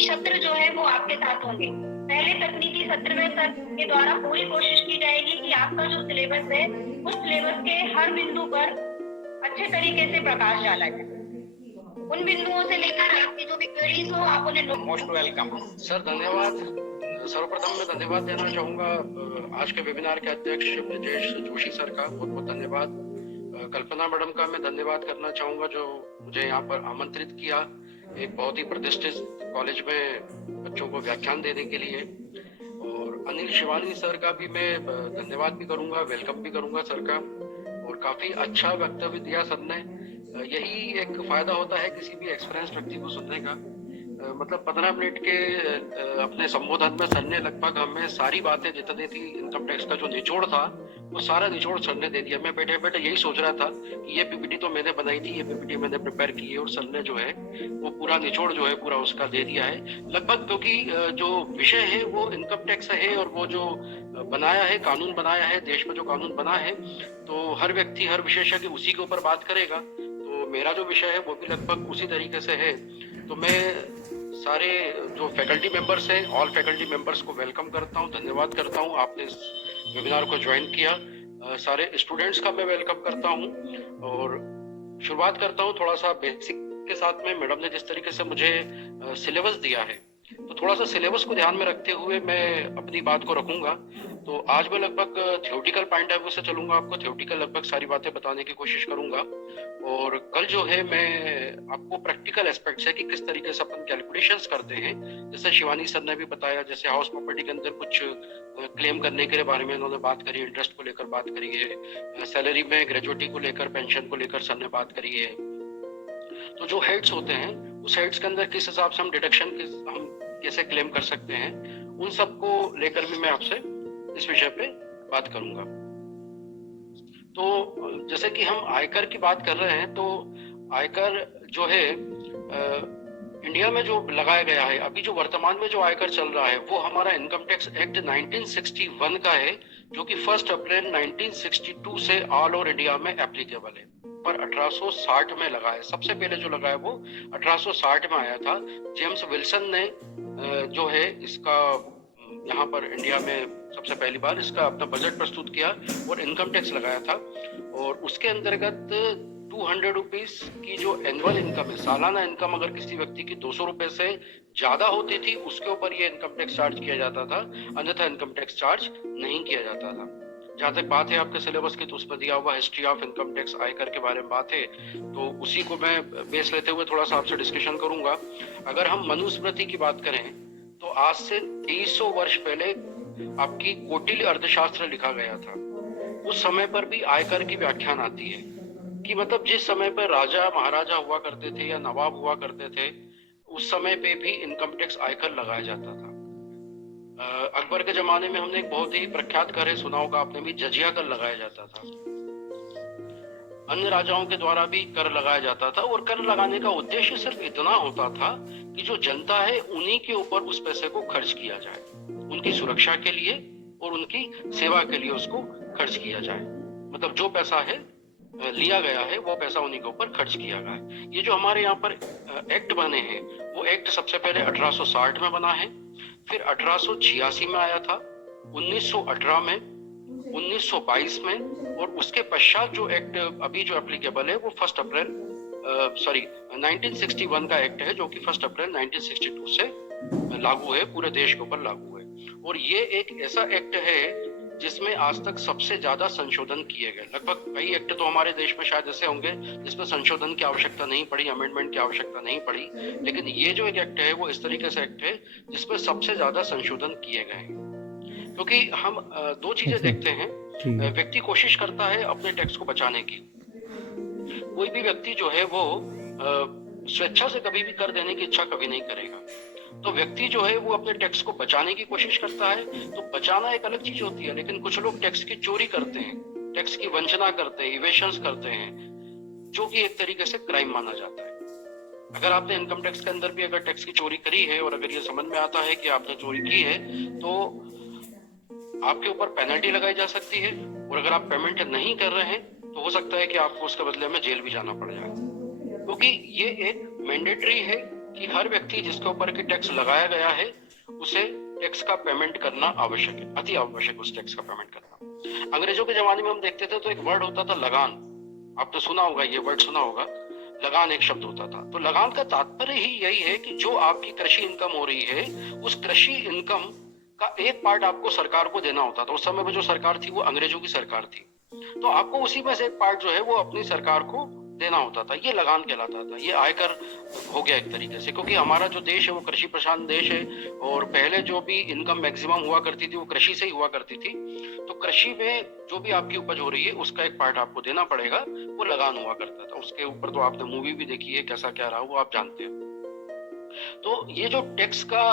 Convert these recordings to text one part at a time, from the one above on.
तकनीकी सत्र जो है वो आपके साथ होंगे। पहले तकनीकी सत्र में सर के द्वारा पूरी कोशिश की जाएगी कि आपका जो सिलेबस है उस सिलेबस के हर बिंदु पर अच्छे तरीके से प्रकाश डाला जाए। उन बिंदुओं से लेकर आपकी जो भी क्वेरीज हो आप उन्हें मोस्ट वेलकम सर। धन्यवाद। सर्वप्रथम मैं धन्यवाद देना चाहूँगा आज के वेबिनार के अध्यक्ष ब्रजेश जोशी सर का बहुत बहुत धन्यवाद। कल्पना मैडम का मैं धन्यवाद करना चाहूँगा जो मुझे यहाँ पर आमंत्रित किया एक बहुत ही प्रतिष्ठित कॉलेज में बच्चों को व्याख्यान देने के लिए। और अनिल शिवानी सर का भी मैं धन्यवाद भी करूँगा, वेलकम भी करूँगा सर का। और काफ़ी अच्छा वक्तव्य दिया सर ने। यही एक फायदा होता है किसी भी एक्सपीरियंस व्यक्ति को सुनने का। मतलब 15 मिनट के अपने संबोधन में सर ने लगभग हमें सारी बातें जितनी थी इनकम टैक्स का जो निचोड़ था वो सारा निचोड़ सर ने दे दिया। मैं बैठे बैठे यही सोच रहा था कि ये पीपीटी तो मैंने बनाई थी, ये पीपीटी मैंने प्रिपेयर की है और सर ने जो है वो पूरा निचोड़ जो है पूरा उसका दे दिया है लगभग। क्योंकि जो विषय है वो इनकम टैक्स है और वो जो बनाया है कानून बनाया है देश में जो कानून बना है तो हर व्यक्ति हर विशेषज्ञ उसी के ऊपर बात करेगा। तो मेरा जो विषय है वो भी लगभग उसी तरीके से है। तो मैं सारे जो फैकल्टी मेंबर्स हैं ऑल फैकल्टी मेंबर्स को वेलकम करता हूं, धन्यवाद करता हूं आपने इस वेबिनार को ज्वाइन किया। सारे स्टूडेंट्स का मैं वेलकम करता हूं और शुरुआत करता हूं थोड़ा सा बेसिक के साथ में। मैडम ने जिस तरीके से मुझे सिलेबस दिया है तो थोड़ा सा सिलेबस को ध्यान में रखते हुए मैं अपनी बात को रखूंगा। तो आज मैं लगभग थ्योरेटिकल पॉइंट ऑफ व्यू से चलूंगा, आपको थ्योरेटिकल लगभग सारी बातें बताने की कोशिश करूंगा। और कल जो है मैं आपको प्रैक्टिकल एस्पेक्ट्स है कि किस तरीके से अपन कैलकुलेशंस करते हैं, जैसे शिवानी सर ने भी बताया, जैसे हाउस प्रॉपर्टी के अंदर कुछ क्लेम करने के बारे में उन्होंने बात करी, इंटरेस्ट को लेकर बात करी है, सैलरी में ग्रेजुएटी को लेकर पेंशन को लेकर सर ने बात करी है। तो जो हेड्स होते हैं उस हेड्स के अंदर किस हिसाब से हम डिडक्शन हम कैसे क्लेम कर सकते हैं उन सबको लेकर भी मैं आपसे इस विषय पे बात करूंगा। तो जैसे कि हम आयकर की बात कर रहे हैं तो आयकर जो है इंडिया में जो लगाया गया है, अभी जो वर्तमान में जो आयकर चल रहा है वो हमारा इनकम टैक्स एक्ट 1961 का है जो कि 1 अप्रैल 1962 से ऑल ओवर इंडिया में एप्लीकेबल है। पर 1860 में लगा है, सबसे पहले जो लगा है वो 1860 में आया था। जेम्स विल्सन ने जो है इसका यहाँ पर इंडिया में सबसे पहली बार इसका अपना बजट प्रस्तुत किया और इनकम टैक्स लगाया था। और उसके अंतर्गत 200 रुपीज की जो एनुअल इनकम है, सालाना इनकम अगर किसी व्यक्ति की 200 रुपए से ज्यादा होती थी उसके ऊपर ये इनकम टैक्स चार्ज किया जाता था, अन्यथा इनकम टैक्स चार्ज नहीं किया जाता था। जहां तक बात है आपके सिलेबस की तो उसमें दिया हुआ हिस्ट्री ऑफ इनकम टैक्स आयकर के बारे में बात है, तो उसी को मैं बेस लेते हुए थोड़ा सा आपसे डिस्कशन करूंगा। अगर हम मनुस्मृति की बात करें तो आज से 2300 वर्ष पहले आपकी कौटिल्य अर्थशास्त्र लिखा गया था। उस समय पर भी आयकर की व्याख्यान आती है कि मतलब जिस समय पर राजा महाराजा हुआ करते थे या नवाब हुआ करते थे उस समय पे भी इनकम टैक्स आयकर लगाया जाता था। अकबर के जमाने में हमने एक बहुत ही प्रख्यात कर है, सुना होगा आपने भी, जजिया कर लगाया जाता था। अन्य राजाओं के द्वारा भी कर लगाया जाता था और कर लगाने का उद्देश्य सिर्फ इतना होता था कि जो जनता है उन्हीं के ऊपर उस पैसे को खर्च किया जाए, उनकी सुरक्षा के लिए और उनकी सेवा के लिए उसको खर्च किया जाए। मतलब जो पैसा है लिया गया है वो पैसा उन्हीं के ऊपर खर्च किया गया है। ये जो हमारे यहाँ पर एक्ट बने हैं वो एक्ट सबसे पहले 1860 में बना है, फिर 1886 में आया था, 1918 में, 1922 में और उसके पश्चात जो एक्ट अभी जो एप्लीकेबल है वो 1961 का एक्ट है जो कि 1 अप्रैल 1962 से लागू है, पूरे देश के ऊपर लागू है। और ये एक ऐसा एक्ट है जिसमें आज तक सबसे ज्यादा संशोधन किए गए। लगभग कई एक्ट तो हमारे देश में शायद ऐसे होंगे जिसमें संशोधन की आवश्यकता नहीं पड़ी, अमेंडमेंट की आवश्यकता नहीं पड़ी, लेकिन ये जो एक एक्ट है वो इस तरीके से एक्ट है जिसमें सबसे ज्यादा संशोधन किए गए हैं। क्योंकि हम दो चीजें देखते हैं, व्यक्ति कोशिश करता है अपने टैक्स को बचाने की। कोई भी व्यक्ति जो है वो स्वेच्छा से कभी भी कर देने की इच्छा कभी नहीं करेगा। तो व्यक्ति जो है वो अपने टैक्स को बचाने की कोशिश करता है। तो बचाना एक अलग चीज होती है, लेकिन कुछ लोग टैक्स की चोरी करते हैं, टैक्स की वंचना करते हैं, इवेशंस करते हैं, जो कि एक तरीके से क्राइम माना जाता है। अगर आपने इनकम टैक्स के अंदर भी अगर टैक्स की चोरी करी है और अगर ये समझ में आता है कि आपने चोरी की है तो आपके ऊपर पेनल्टी लगाई जा सकती है और अगर आप पेमेंट नहीं कर रहे हैं तो हो सकता है कि आपको उसके बदले में जेल भी जाना पड़ जाए, क्योंकि ये एक मैंडेटरी है कि हर व्यक्ति जिसके ऊपर की टैक्स लगाया गया है उसे टैक्स का पेमेंट करना आवश्यक है, अति आवश्यक उस टैक्स का पेमेंट करना। अंग्रेजों के जमाने में हम देखते थे तो एक वर्ड होता था लगान, आप तो सुना होगा, ये वर्ड सुना होगा, लगान एक शब्द होता था। तो लगान का तात्पर्य ही यही है कि जो आपकी कृषि इनकम हो रही है उस कृषि इनकम का एक पार्ट आपको सरकार को देना होता था। उस समय में जो सरकार थी वो अंग्रेजों की सरकार थी, तो आपको उसी में से एक पार्ट जो है वो अपनी सरकार को देना होता था। ये लगान कहलाता था। ये आयकर हो गया एक तरीके से, क्योंकि हमारा जो देश है वो कृषि प्रधान देश है और पहले जो भी इनकम मैक्सिमम हुआ करती थी वो कृषि से ही हुआ करती थी। तो कृषि में जो भी आपकी उपज हो रही है उसका एक पार्ट आपको देना पड़ेगा, वो लगान हुआ करता था। उसके ऊपर तो आपने मूवी भी देखी है, कैसा क्या रहा वो आप जानते हैं। तो ये जो टैक्स का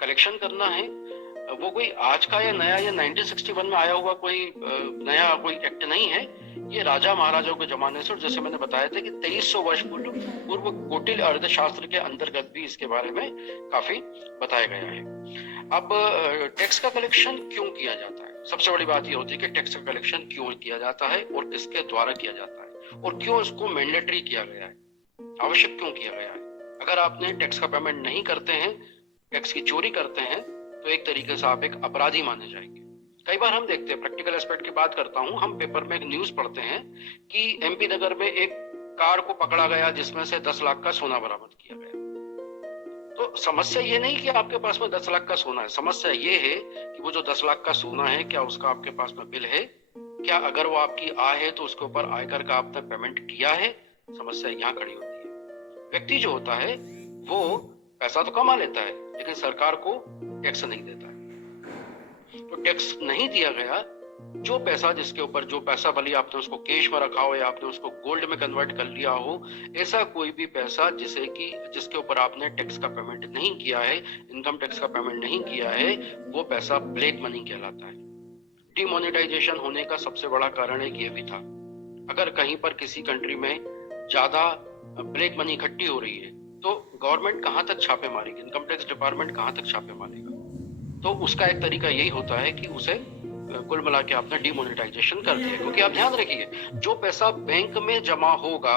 कलेक्शन करना है वो कोई आज का या नया या 1961 में आया हुआ कोई नया कोई एक्ट नहीं है। ये राजा महाराजाओं के जमाने से, और जैसे मैंने बताया था कि 2300 वर्ष पूर्व कौटिल्य अर्थशास्त्र के अंतर्गत भी इसके बारे में काफी बताया गया है। अब टैक्स का कलेक्शन क्यों किया जाता है? सबसे बड़ी बात ये होती है कि टैक्स का कलेक्शन क्यों किया जाता है और किसके द्वारा किया जाता है और क्यों इसको मैंडेटरी किया गया है, आवश्यक क्यों किया गया है। अगर आपने टैक्स का पेमेंट नहीं करते हैं, टैक्स की चोरी करते हैं, तो एक तरीके से आप एक अपराधी माने जाएंगे। कई बार हम देखते हैं, प्रैक्टिकल एस्पेक्ट की बात करता हूं, हम पेपर में एक न्यूज पढ़ते हैं कि एमपी नगर में एक कार को पकड़ा गया जिसमें से 10 लाख का सोना बरामद किया गया। तो समस्या ये नहीं कि आपके पास में 10 लाख का सोना है, समस्या ये है कि वो जो 10 लाख का सोना है क्या उसका आपके पास में बिल है, क्या अगर वो आपकी आय है तो उसके ऊपर आयकर का आपने पेमेंट किया है। समस्या यहाँ खड़ी होती है। व्यक्ति जो होता है वो पैसा तो कमा लेता है लेकिन सरकार को टैक्स नहीं देता है। तो टैक्स नहीं दिया गया, जो पैसा जिसके ऊपर, जो पैसा भले आपने उसको कैश में रखा हो या आपने उसको गोल्ड में कन्वर्ट कर लिया हो, ऐसा कोई भी पैसा जिसके ऊपर आपने टैक्स का पेमेंट नहीं किया है, इनकम टैक्स का पेमेंट नहीं किया है, वो पैसा ब्लैक मनी कहलाता है। डिमोनेटाइजेशन होने का सबसे बड़ा कारण एक ये भी था। अगर कहीं पर किसी कंट्री में ज्यादा ब्लैक मनी इकट्ठी हो रही है तो गवर्नमेंट कहां तक छापे मारेगी, इनकम टैक्स डिपार्टमेंट कहां तक छापे मारेगा। तो उसका एक तरीका यही होता है कि उसे कुल मिला के आपने डिमोनेटाइजेशन कर दिया। क्योंकि आप ध्यान रखिए, जो पैसा बैंक में जमा होगा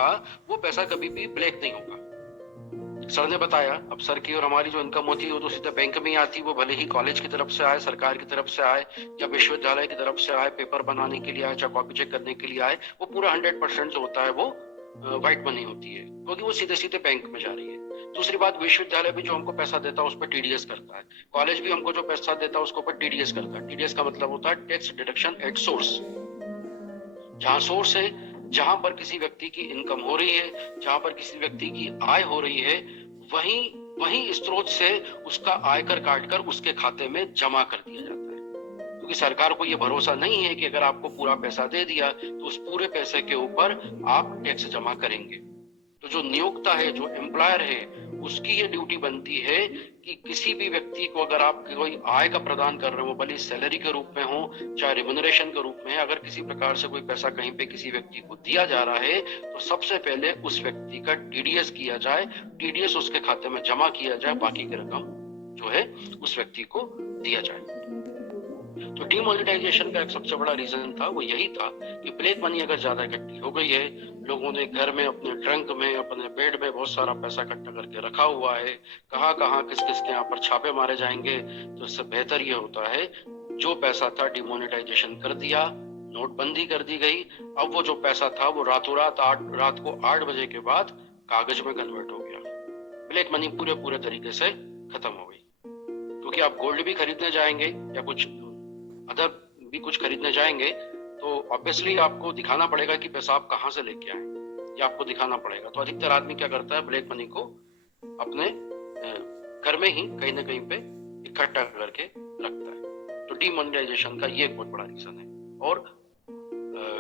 वो पैसा कभी भी ब्लैक नहीं होगा। सर ने बताया, अब सर की और हमारी जो इनकम होती है वो तो सीधे बैंक में ही आती है। वो भले ही कॉलेज की तरफ से आए, सरकार की तरफ से आए या विश्वविद्यालय की तरफ से आए, पेपर बनाने के लिए आए, चाहे कॉपी चेक करने के लिए आए, वो पूरा 100% जो होता है वो व्हाइट मनी होती है, क्योंकि वो सीधे सीधे बैंक में जा रही है। दूसरी बात, विश्वविद्यालय भी जो हमको पैसा देता है उस पर टीडीएस करता है, कॉलेज भी हमको जो पैसा देता है उसके ऊपर टीडीएस करता है। टीडीएस का मतलब होता है टैक्स डिडक्शन एट सोर्स। जहां सोर्स है, जहां पर किसी व्यक्ति की इनकम हो रही है, जहां पर किसी व्यक्ति की आय हो रही है, वहीं स्रोत से उसका आयकर काटकर उसके खाते में जमा कर दिया जाता है। क्योंकि सरकार को यह भरोसा नहीं है कि अगर आपको पूरा पैसा दे दिया तो उस पूरे पैसे के ऊपर आप टैक्स जमा करेंगे। तो जो नियोक्ता है, जो एम्प्लॉयर है, उसकी ये ड्यूटी बनती है कि किसी भी व्यक्ति को अगर आप कोई आय का प्रदान कर रहे हो, भले सैलरी के रूप में हो चाहे रिम्यूनरेशन के रूप में, अगर किसी प्रकार से कोई पैसा कहीं पे किसी व्यक्ति को दिया जा रहा है तो सबसे पहले उस व्यक्ति का टीडीएस किया जाए, टीडीएस उसके खाते में जमा किया जाए, बाकी की रकम जो है उस व्यक्ति को दिया जाए। तो डिमोनेटाइजेशन का एक सबसे बड़ा रीजन था, वो यही था कि ब्लैक मनी अगर ज्यादा इकट्ठी हो गई है, लोगों ने घर में, अपने ट्रंक में, अपने बेड में बहुत सारा पैसा इकट्ठा करके रखा हुआ है, कहाँ किस किस के यहाँ पर छापे मारे जाएंगे, तो इससे बेहतर ये होता है जो पैसा था डिमोनेटाइजेशन कर दिया, नोटबंदी कर दी गई। अब वो जो पैसा था वो रातों रात को 8 बजे के बाद कागज में कन्वर्ट हो गया। ब्लैक मनी पूरे तरीके से खत्म हो गई। क्योंकि आप गोल्ड भी खरीदने जाएंगे या कुछ अदर भी कुछ खरीदने जाएंगे तो ऑब्वियसली आपको दिखाना पड़ेगा कि पैसा आप कहां से लेके आए, ये आपको दिखाना पड़ेगा। तो अधिकतर आदमी क्या करता है, ब्लैक मनी को अपने घर में ही कहीं ना कहीं पे इकट्ठा करके रखता है। तो डिमोनेटाइजेशन का ये एक बहुत बड़ा रीजन है। और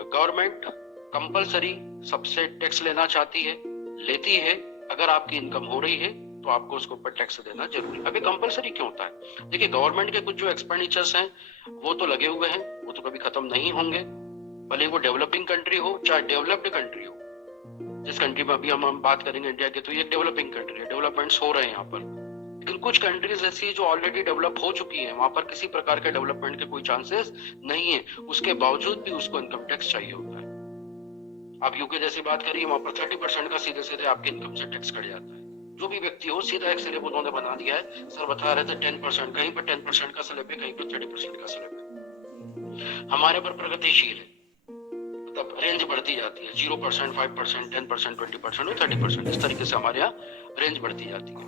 गवर्नमेंट कंपलसरी सबसे टैक्स लेना चाहती है, लेती है। अगर आपकी इनकम हो रही है तो आपको उसके ऊपर टैक्स देना जरूरी है। अभी कंपलसरी क्यों होता है? देखिए, गवर्नमेंट के कुछ जो एक्सपेंडिचर्स हैं वो तो लगे हुए हैं, वो तो कभी खत्म नहीं होंगे, भले वो डेवलपिंग कंट्री हो चाहे डेवलप्ड कंट्री हो। जिस कंट्री में अभी हम बात करेंगे इंडिया के, तो ये डेवलपिंग कंट्री है, डेवलपमेंट्स हो रहे हैं यहाँ पर। लेकिन कुछ कंट्रीज ऐसी जो ऑलरेडी डेवलप हो चुकी है, वहां पर किसी प्रकार के डेवलपमेंट के कोई चांसेस नहीं है, उसके बावजूद भी उसको इनकम टैक्स चाहिए होता है। आप यूके जैसी बात करिए, वहां पर 30% का सीधे सीधे आपके इनकम से टैक्स कट जाता है। जो भी व्यक्ति हो, सीधा एक स्लैब उन्होंने बना दिया है। सर बता रहे थे 10%, कहीं पर 10% का स्लैब है, कहीं पर 30% का स्लैब है। हमारे पर प्रगतिशील है, मतलब रेंज बढ़ती जाती है, 0%, 5%, 10%, 20% और 30%, इस तरीके से हमारे यहाँ रेंज बढ़ती जाती है।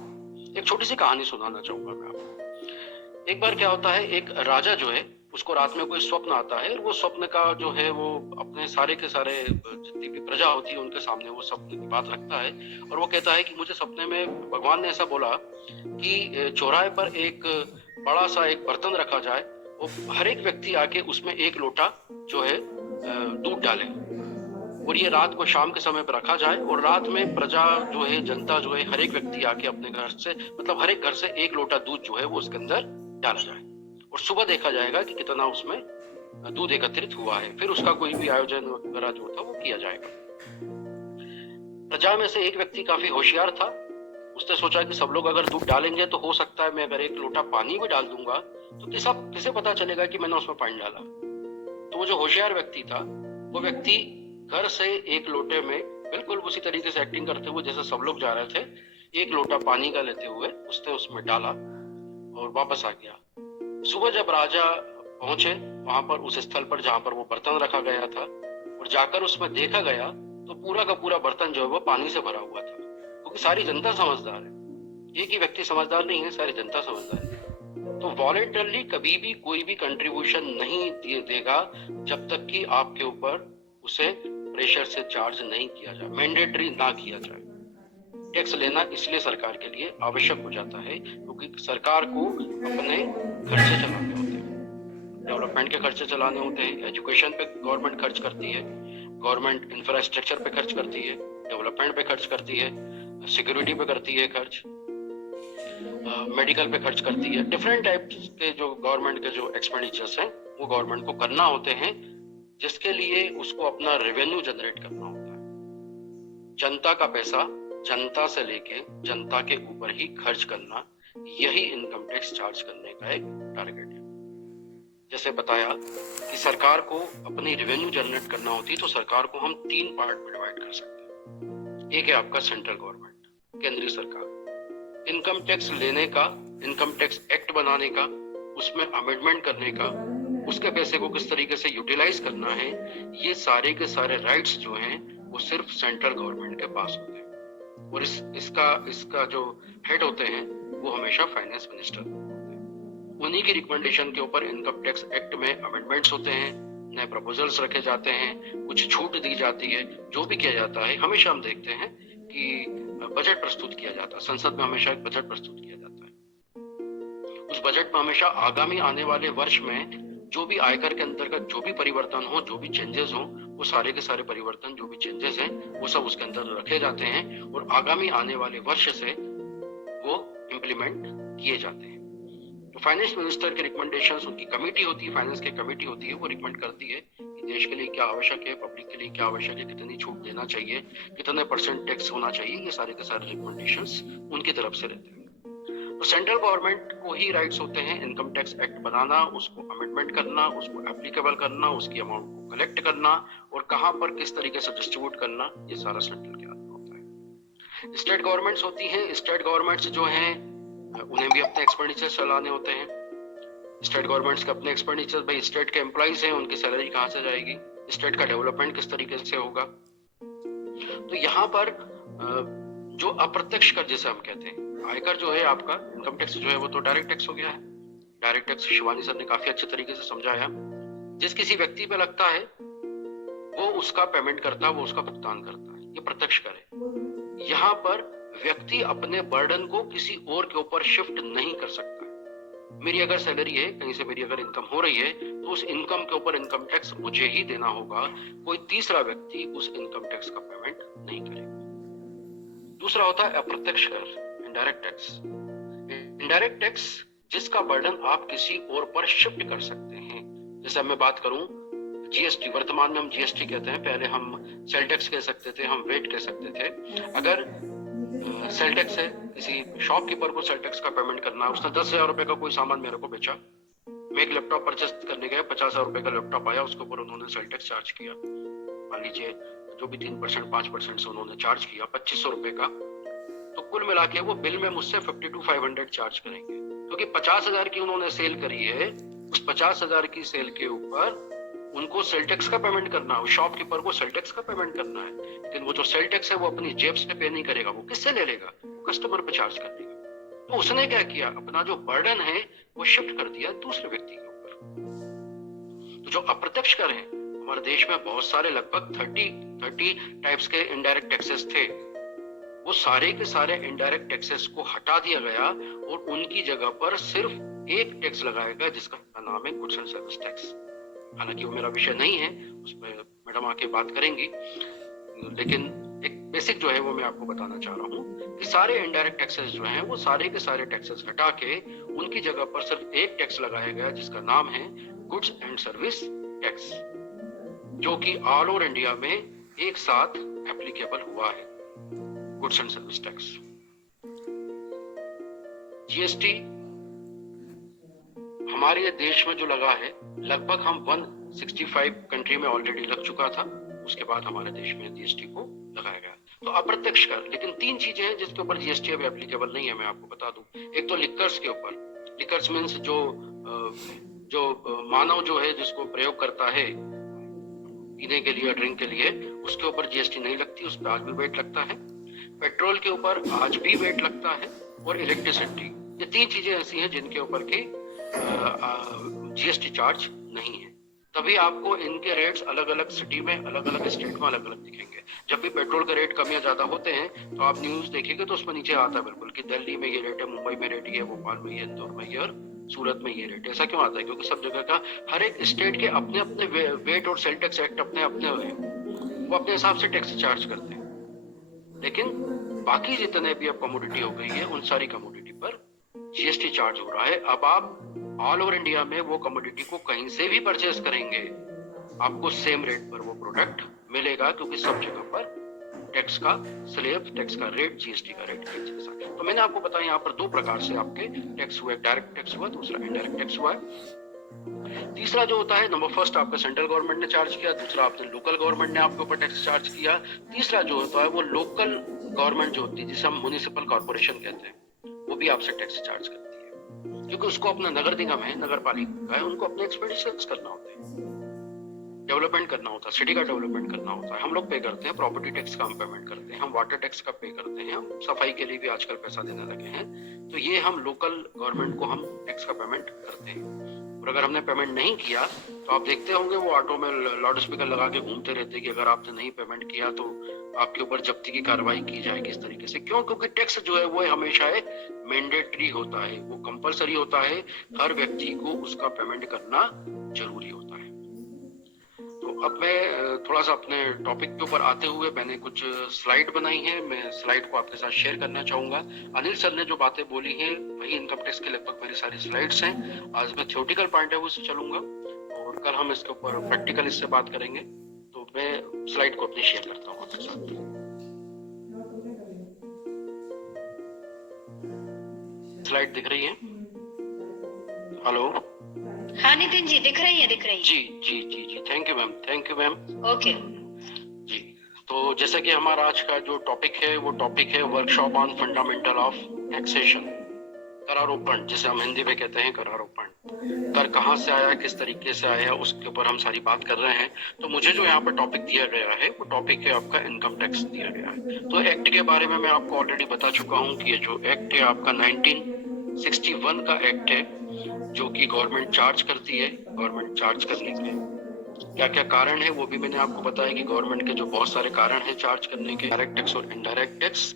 एक छोटी सी कहानी सुनाना चाहूंगा मैं आपको। एक बार क्या होता है, एक राजा जो है, उसको रात में कोई स्वप्न आता है, और वो स्वप्न का जो है वो अपने सारे के सारे जितनी भी प्रजा होती है उनके सामने वो स्वप्न की बात रखता है, और वो कहता है कि मुझे सपने में भगवान ने ऐसा बोला कि चौराहे पर एक बड़ा सा एक बर्तन रखा जाए, और हर एक व्यक्ति आके उसमें एक लोटा जो है दूध डाले, और ये रात को शाम के समय पर रखा जाए, और रात में प्रजा जो है, जनता जो है, हर एक व्यक्ति आके अपने घर से, मतलब हर एक घर से एक लोटा दूध जो है वो उसके अंदर डाला जाए, और सुबह देखा जाएगा कि कितना उसमें दूध एकत्रित हुआ है। फिर उसका कोई भी आयोजन वगैरह जो था वो किया जाएगा। प्रजा में से एक व्यक्ति काफी होशियार था। उसने सोचा कि सब लोग अगर दूध डालेंगे तो हो सकता है मैं अगर एक लोटा पानी भी डाल दूंगा तो किसे पता चलेगा कि मैंने उसमें पानी डाला। तो वो जो होशियार व्यक्ति था, वो व्यक्ति घर से एक लोटे में बिल्कुल उसी तरीके से एक्टिंग करते हुए जैसे सब लोग जा रहे थे, एक लोटा पानी का लेते हुए उसने उसमें डाला और वापस आ गया। सुबह जब राजा पहुंचे वहां पर, उस स्थल पर जहां पर वो बर्तन रखा गया था, और जाकर उसमें देखा गया तो पूरा का पूरा बर्तन जो है वो पानी से भरा हुआ था, क्योंकि सारी जनता समझदार है। एक ही व्यक्ति समझदार नहीं है, सारी जनता समझदार है। तो वॉलेंटरली कभी भी कोई भी कंट्रीब्यूशन नहीं देगा जब तक कि आपके ऊपर उसे प्रेशर से चार्ज नहीं किया जाए, मैंडेटरी ना किया जाए। टैक्स लेना इसलिए सरकार के लिए आवश्यक हो जाता है क्योंकि सरकार को अपने खर्चे चलाने होते हैं, डेवलपमेंट के खर्चे चलाने होते हैं। एजुकेशन पे गवर्नमेंट खर्च करती है, गवर्नमेंट इंफ्रास्ट्रक्चर पे खर्च करती है, डेवलपमेंट पे खर्च करती है, सिक्योरिटी पे करती है खर्च, मेडिकल पे खर्च करती है। डिफरेंट टाइप्स के जो गवर्नमेंट के जो एक्सपेंडिचर्स हैं वो गवर्नमेंट को करना होते हैं, जिसके लिए उसको अपना रेवेन्यू जनरेट करना होता है। जनता का पैसा जनता से लेके जनता के ऊपर ही खर्च करना, यही इनकम टैक्स चार्ज करने का एक टारगेट है। जैसे बताया कि सरकार को अपनी रेवेन्यू जनरेट करना होती है तो सरकार को हम 3 पार्ट में डिवाइड कर सकते हैं। एक है आपका सेंट्रल गवर्नमेंट, केंद्रीय सरकार, इनकम टैक्स लेने का, इनकम टैक्स एक्ट बनाने का, उसमें अमेंडमेंट करने का, उसके पैसे को किस तरीके से यूटिलाइज करना है, ये सारे के सारे राइट्स जो हैं वो सिर्फ सेंट्रल गवर्नमेंट के पास होते हैं। और इसका जो हेड होते हैं वो हमेशा फाइनेंस मिनिस्टर होते हैं। उन्हीं की रिकमेंडेशन के ऊपर इनकम टैक्स एक्ट में अमेंडमेंट्स होते हैं, नए प्रपोजल्स रखे जाते हैं, कुछ छूट दी जाती है। जो भी किया जाता है, हमेशा हम देखते हैं कि बजट प्रस्तुत किया जाता है, संसद में हमेशा एक बजट प्रस्तुत किया जाता है। उस बजट में हमेशा आगामी आने वाले वर्ष में जो भी आयकर के अंतर्गत जो भी परिवर्तन हो, जो भी चेंजेस हो, वो सारे के सारे परिवर्तन, जो भी चेंजेस हैं, वो सब उसके अंदर रखे जाते हैं और आगामी आने वाले वर्ष से वो इम्प्लीमेंट किए जाते हैं। तो फाइनेंस मिनिस्टर के रिकमेंडेशंस, उनकी कमेटी होती है, फाइनेंस की कमेटी होती है, वो रिकमेंड करती है कि देश के लिए क्या आवश्यक है, पब्लिक के लिए क्या आवश्यक है, कितनी छूट देना चाहिए, कितने % टैक्स होना चाहिए, ये सारे के सारे रिकमेंडेशंस उनकी तरफ से रहते हैं। तो सेंट्रल गवर्नमेंट को ही राइट्स होते हैं इनकम टैक्स एक्ट बनाना, उसको अमेंडमेंट करना, उसको एप्लीकेबल करना, उसकी अमाउंट को कलेक्ट करना और कहां पर किस तरीके से डिस्ट्रीब्यूट करना, ये सारा सेंट्रल के हाथ में होता है। स्टेट गवर्नमेंट्स होती हैं, स्टेट गवर्नमेंट्स जो हैं उन्हें भी अपने एक्सपेंडिचर चलाने होते हैं। स्टेट गवर्नमेंट्स के अपने एक्सपेंडिचर, भाई स्टेट के एम्प्लॉइज हैं, उनकी सैलरी कहां से जाएगी, स्टेट का डेवलपमेंट किस तरीके से होगा। तो यहाँ पर जो अप्रत्यक्ष कर जिसे हम कहते हैं, आयकर जो है आपका, इनकम टैक्स जो है वो तो डायरेक्ट टैक्स हो गया है। डायरेक्ट टैक्स शिवानी सर ने काफी अच्छे तरीके से समझाया। जिस किसी व्यक्ति पे लगता है वो उसका पेमेंट करता है, वो उसका भुगतान करता है, ये प्रत्यक्ष कर है। यहाँ पर व्यक्ति अपने बर्डन को किसी और के ऊपर शिफ्ट नहीं कर सकता। मेरी अगर सैलरी है, कहीं से मेरी अगर इनकम हो रही है, तो उस इनकम के ऊपर इनकम टैक्स मुझे ही देना होगा, कोई तीसरा व्यक्ति उस इनकम टैक्स का पेमेंट नहीं करेगा। दूसरा होता है अप्रत्यक्ष कर, इनडायरेक्ट टैक्स। इनडायरेक्ट टैक्स जिसका बर्डन आप किसी और पर शिफ्ट कर सकते हैं। जैसे मैं बात करूं जीएसटी, वर्तमान में हम जीएसटी कहते हैं, पहले हम सेल टैक्स कह सकते थे, हम वेट कह सकते थे। अगर सेल टैक्स है, किसी शॉपकीपर को सेल टैक्स का पेमेंट करना है, उसने 10,000 रुपए का कोई सामान मेरे को बेचा, मैं एक लैपटॉप परचेस करने गया, 50,000 रुपए का लैपटॉप आया, उसके ऊपर उन्होंने सेल टैक्स चार्ज किया, मान लीजिए जो भी 3% 5% से उन्होंने चार्ज किया 2,500 रुपए का। तो कुल मिला के वो बिल में मुझसे 52,500 चार्ज करेंगे, क्योंकि 50,000 की उन्होंने सेल करी है। उस 50,000 की सेल के ऊपर उनको सेल टैक्स का पेमेंट करना है, शॉपकीपर को सेल टैक्स का पेमेंट करना है, लेकिन वो जो सेल टैक्स है वो अपनी जेब से पे नहीं करेगा, वो किससे ले लेगा? कस्टमर पे चार्ज कर देगा। तो उसने क्या किया, अपना जो बर्डन है वो शिफ्ट कर दिया दूसरे व्यक्ति के ऊपर। तो जो अप्रत्यक्ष कर हैं, हमारे देश में बहुत सारे, लगभग 30 टाइप्स के इनडायरेक्ट टैक्सेस थे। वो सारे के सारे इनडायरेक्ट टैक्सेस को हटा दिया गया और उनकी जगह पर सिर्फ एक टैक्स लगाया गया जिसका नाम है गुड्स एंड सर्विस टैक्स। हालांकि वो मेरा विषय नहीं है, उसमें मैडम आके बात करेंगी, लेकिन एक बेसिक जो है वो मैं आपको बताना चाह रहा हूँ कि सारे इनडायरेक्ट टैक्सेस जो हैं वो सारे के सारे टैक्सेस हटा के उनकी जगह पर सिर्फ एक टैक्स लगाया गया जिसका नाम है गुड्स एंड सर्विस टैक्स, जो कि ऑल ओवर इंडिया में एक साथ एप्लीकेबल हुआ है। Goods and service tax, GST हमारे देश में जो लगा है, लगभग हम 165 कंट्री में ऑलरेडी लग चुका था, उसके बाद हमारे देश में जीएसटी को लगाया गया। तो अप्रत्यक्ष कर, लेकिन 3 चीजें हैं जिसके ऊपर जीएसटी अभी एप्लीकेबल नहीं है, मैं आपको बता दूं। एक तो लिकर्स के ऊपर, लिकर्स मीन्स जो मानव जो है जिसको प्रयोग करता है पीने के लिए, ड्रिंक के लिए, उसके ऊपर जीएसटी नहीं लगती, उस पर आज भी वेट लगता है। पेट्रोल के ऊपर आज भी वेट लगता है, और इलेक्ट्रिसिटी, ये 3 चीजें ऐसी हैं जिनके ऊपर की जीएसटी चार्ज नहीं है। तभी आपको इनके रेट्स अलग अलग सिटी में, अलग अलग स्टेट में अलग अलग दिखेंगे। जब भी पेट्रोल के रेट कम या ज्यादा होते हैं तो आप न्यूज देखिएगा तो उसमें नीचे आता है बिल्कुल कि दिल्ली में ये रेट है, मुंबई में रेट है, भोपाल में ये, इंदौर में ये, और सूरत में ये रेट। ऐसा क्यों आता है? क्योंकि सब जगह का, हर एक स्टेट के अपने अपने वेट और सेल टैक्स एक्ट अपने अपने हैं, वो अपने हिसाब से टैक्स चार्ज करते हैं। लेकिन बाकी जितने भी अब कमोडिटी हो गई है, उन सारी कमोडिटी पर जीएसटी चार्ज हो रहा है। अब आप ऑल ओवर इंडिया में वो कमोडिटी को कहीं से भी परचेस करेंगे, आपको सेम रेट पर वो प्रोडक्ट मिलेगा, क्योंकि सब जगह पर टैक्स का स्लैब, टैक्स का रेट, जीएसटी का रेट एक जैसा। तो मैंने आपको बताया यहाँ पर 2 प्रकार से आपके टैक्स हुआ, डायरेक्ट टैक्स हुआ, दूसरा इनडायरेक्ट टैक्स हुआ है। तीसरा जो होता है, नंबर फर्स्ट आपका सेंट्रल गवर्नमेंट ने चार्ज किया, दूसरा आपने लोकल गवर्नमेंट ने आपके ऊपर टैक्स चार्ज किया, तीसरा जो होता है वो लोकल गवर्नमेंट जो होती है, जिसे हम म्युनिसिपल कॉर्पोरेशन कहते हैं, वो भी आपसे टैक्स चार्ज करती है, क्योंकि उसको अपना नगर निगम है, नगर पालिका है, उनको अपने एक्सपेंडिचर्स करना होते हैं, डेवलपमेंट करना होता है, सिटी का डेवलपमेंट करना होता है। हम लोग पे करते हैं, प्रॉपर्टी टैक्स का हम पेमेंट करते हैं, हम वाटर टैक्स का पे करते हैं, हम सफाई के लिए भी आजकल पैसा देने लगे हैं। तो ये हम लोकल गवर्नमेंट को हम टैक्स का पेमेंट करते हैं। और अगर हमने पेमेंट नहीं किया तो आप देखते होंगे वो ऑटो में लाउड स्पीकर लगा के घूमते रहते हैं कि अगर आपने नहीं पेमेंट किया तो आपके ऊपर जब्ती की कार्रवाई की जाएगी, इस तरीके से। क्यों? क्योंकि टैक्स जो है वो हमेशा मैंडेटरी होता है, वो कंपलसरी होता है, हर व्यक्ति को उसका पेमेंट करना जरूरी होता है। तो अब मैं थोड़ा सा अपने टॉपिक के ऊपर आते हुए, मैंने कुछ स्लाइड बनाई है, मैं स्लाइड को आपके साथ शेयर करना चाहूंगा। अनिल सर ने जो बातें बोली हैं वही इनकम टैक्स की लगभग मेरी सारी स्लाइड्स हैं। आज मैं थ्योरेटिकल पॉइंट ऑफ व्यू से चलूंगा और कल हम इसके ऊपर प्रैक्टिकल इससे बात करेंगे। तो मैं स्लाइड को अपनी शेयर करता हूँ आपके साथ। स्लाइड दिख रही है? हेलो? हाँ नितिन जी, दिख रही है, दिख रही है। जी जी जी जी, thank you ma'am, thank you ma'am. Okay जी, तो जैसे कि हमारा आज का जो टॉपिक है वो टॉपिक है workshop on fundamental of taxation, करारोपण, जिसे हम हिंदी में कहते हैं करारोपण। कर कहाँ से आया, किस तरीके से आया, उसके ऊपर हम सारी बात कर रहे हैं। तो मुझे जो यहाँ पर टॉपिक दिया गया है वो टॉपिक है आपका इनकम टैक्स दिया गया है। तो एक्ट के बारे में मैं आपको ऑलरेडी बता चुका हूँ कि ये जो एक्ट है आपका 1961 का एक्ट है, जो कि गवर्नमेंट चार्ज करती है। गवर्नमेंट चार्ज करने के क्या क्या कारण है वो भी मैंने आपको बताया कि गवर्नमेंट के जो बहुत सारे कारण हैं चार्ज करने के, डायरेक्ट टैक्स और इनडायरेक्ट टैक्स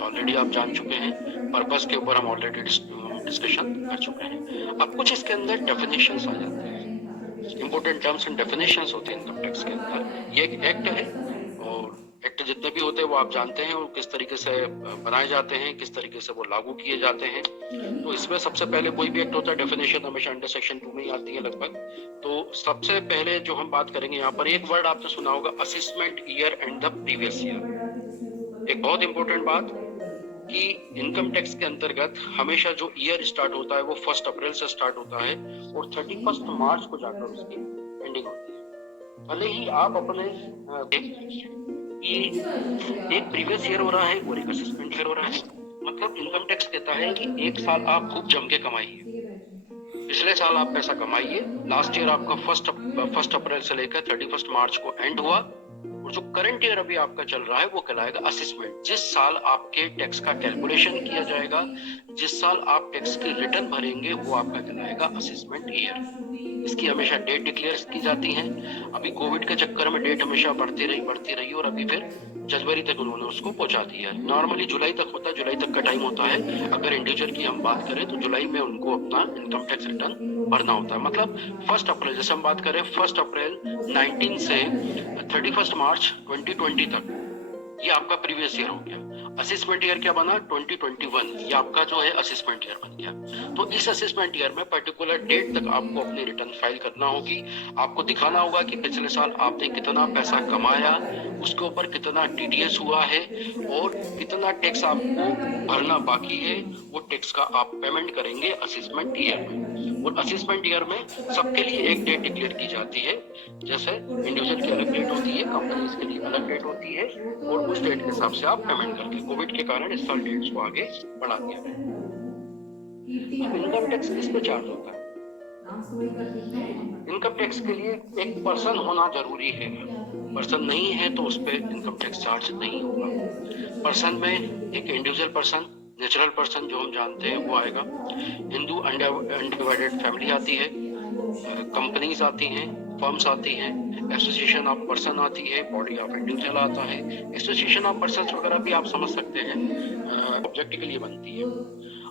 ऑलरेडी आप जान चुके हैं। पर्पस के ऊपर हम ऑलरेडी डिस्कशन कर चुके हैं। अब कुछ इसके अंदर डेफिनेशंस आ जाते हैं, इंपॉर्टेंट टर्म्स एंड डेफिनेशंस होते हैं इनकम टैक्स के अंदर। ये एक एक्ट है और एक्ट जितने भी होते हैं वो आप जानते हैं और किस तरीके से बनाए जाते हैं, किस तरीके से वो लागू किए जाते हैं। तो इसमें सबसे पहले कोई भी एक्ट होता है, डेफिनेशन हमेशा अंडर सेक्शन 2 में ही आती है लगभग। तो सबसे पहले जो हम बात करेंगे यहाँ पर, एक वर्ड आपने सुना होगा, assessment year and the previous year. एक बहुत इंपॉर्टेंट बात कि इनकम टैक्स के अंतर्गत हमेशा जो ईयर स्टार्ट होता है वो 1 अप्रैल से स्टार्ट होता है और 31 मार्च को जाकर उसकी एंडिंग होती है। भले ही आप अपने एक प्रीवियस ईयर हो रहा है और एक असेसमेंट ईयर हो रहा है, मतलब इनकम टैक्स कहता है कि एक साल आप खूब जम के कमाइए, पिछले साल आप पैसा कमाइए, लास्ट ईयर आपका फर्स्ट अप्रैल से लेकर 31 मार्च को एंड हुआ, और जो करंट ईयर अभी आपका चल रहा है वो कहलाएगा असेसमेंट। जिस साल आपके टैक्स का कैलकुलेशन किया जाएगा, जिस साल आप टैक्स की रिटर्न भरेंगे, वो आपका कहलाएगा असेसमेंट ईयर। इसकी हमेशा डेट डिक्लेयर की जाती है। अभी कोविड के चक्कर में डेट हमेशा बढ़ती रही और अभी फिर जनवरी तक उन्होंने उसको पहुंचा दिया है। नॉर्मली जुलाई तक होता है, जुलाई तक का टाइम होता है। अगर इंडिविजुअल की हम बात करें तो जुलाई में उनको अपना इनकम टैक्स रिटर्न भरना होता है। मतलब 1 अप्रैल, जैसे हम बात करें 1 अप्रैल 19 से 31 मार्च 2020 तक, ये आपका प्रीवियस ईयर हो गया। असेसमेंट ईयर क्या बना? 2021, ये आपका जो है असेसमेंट ईयर बन गया। तो इस असेसमेंट ईयर में पर्टिकुलर डेट तक आपको अपनी रिटर्न फाइल करना होगी। आपको दिखाना होगा कि पिछले साल आपने कितना पैसा कमाया, उसके ऊपर कितना टीडीएस हुआ है और कितना टैक्स आपको भरना बाकी है। वो टैक्स का आप पेमेंट करेंगे असेसमेंट ईयर में। और असेसमेंट ईयर में सबके लिए एक डेट डिक्लेयर की जाती है। जैसे इंडिविजुअल की अलग डेट होती है, कंपनीज के लिए अलग डेट होती है, और उस डेट के हिसाब से आप पेमेंट करते हैं। कोविड के कारण इस साल डेट्स को आगे बढ़ा दिया गया। अब इनकम टैक्स किस पे चार्ज होता है? इनकम टैक्स के लिए एक पर्सन होना जरूरी है। पर्सन नहीं है तो उस पर इनकम टैक्स चार्ज नहीं होगा। पर्सन में एक इंडिविजुअल पर्सन, नेचुरल पर्सन जो हम जानते हैं वो आएगा। हिंदू अनडिवाइडेड फैमिली आती है, कंपनीज आती हैं, फर्म्स आती हैं, एसोसिएशन ऑफ पर्सन आती है, बॉडी ऑफ इंडिविजुअल आता है। एसोसिएशन ऑफ पर्सन वगैरह भी आप समझ सकते हैं, ऑब्जेक्ट के लिए बनती है।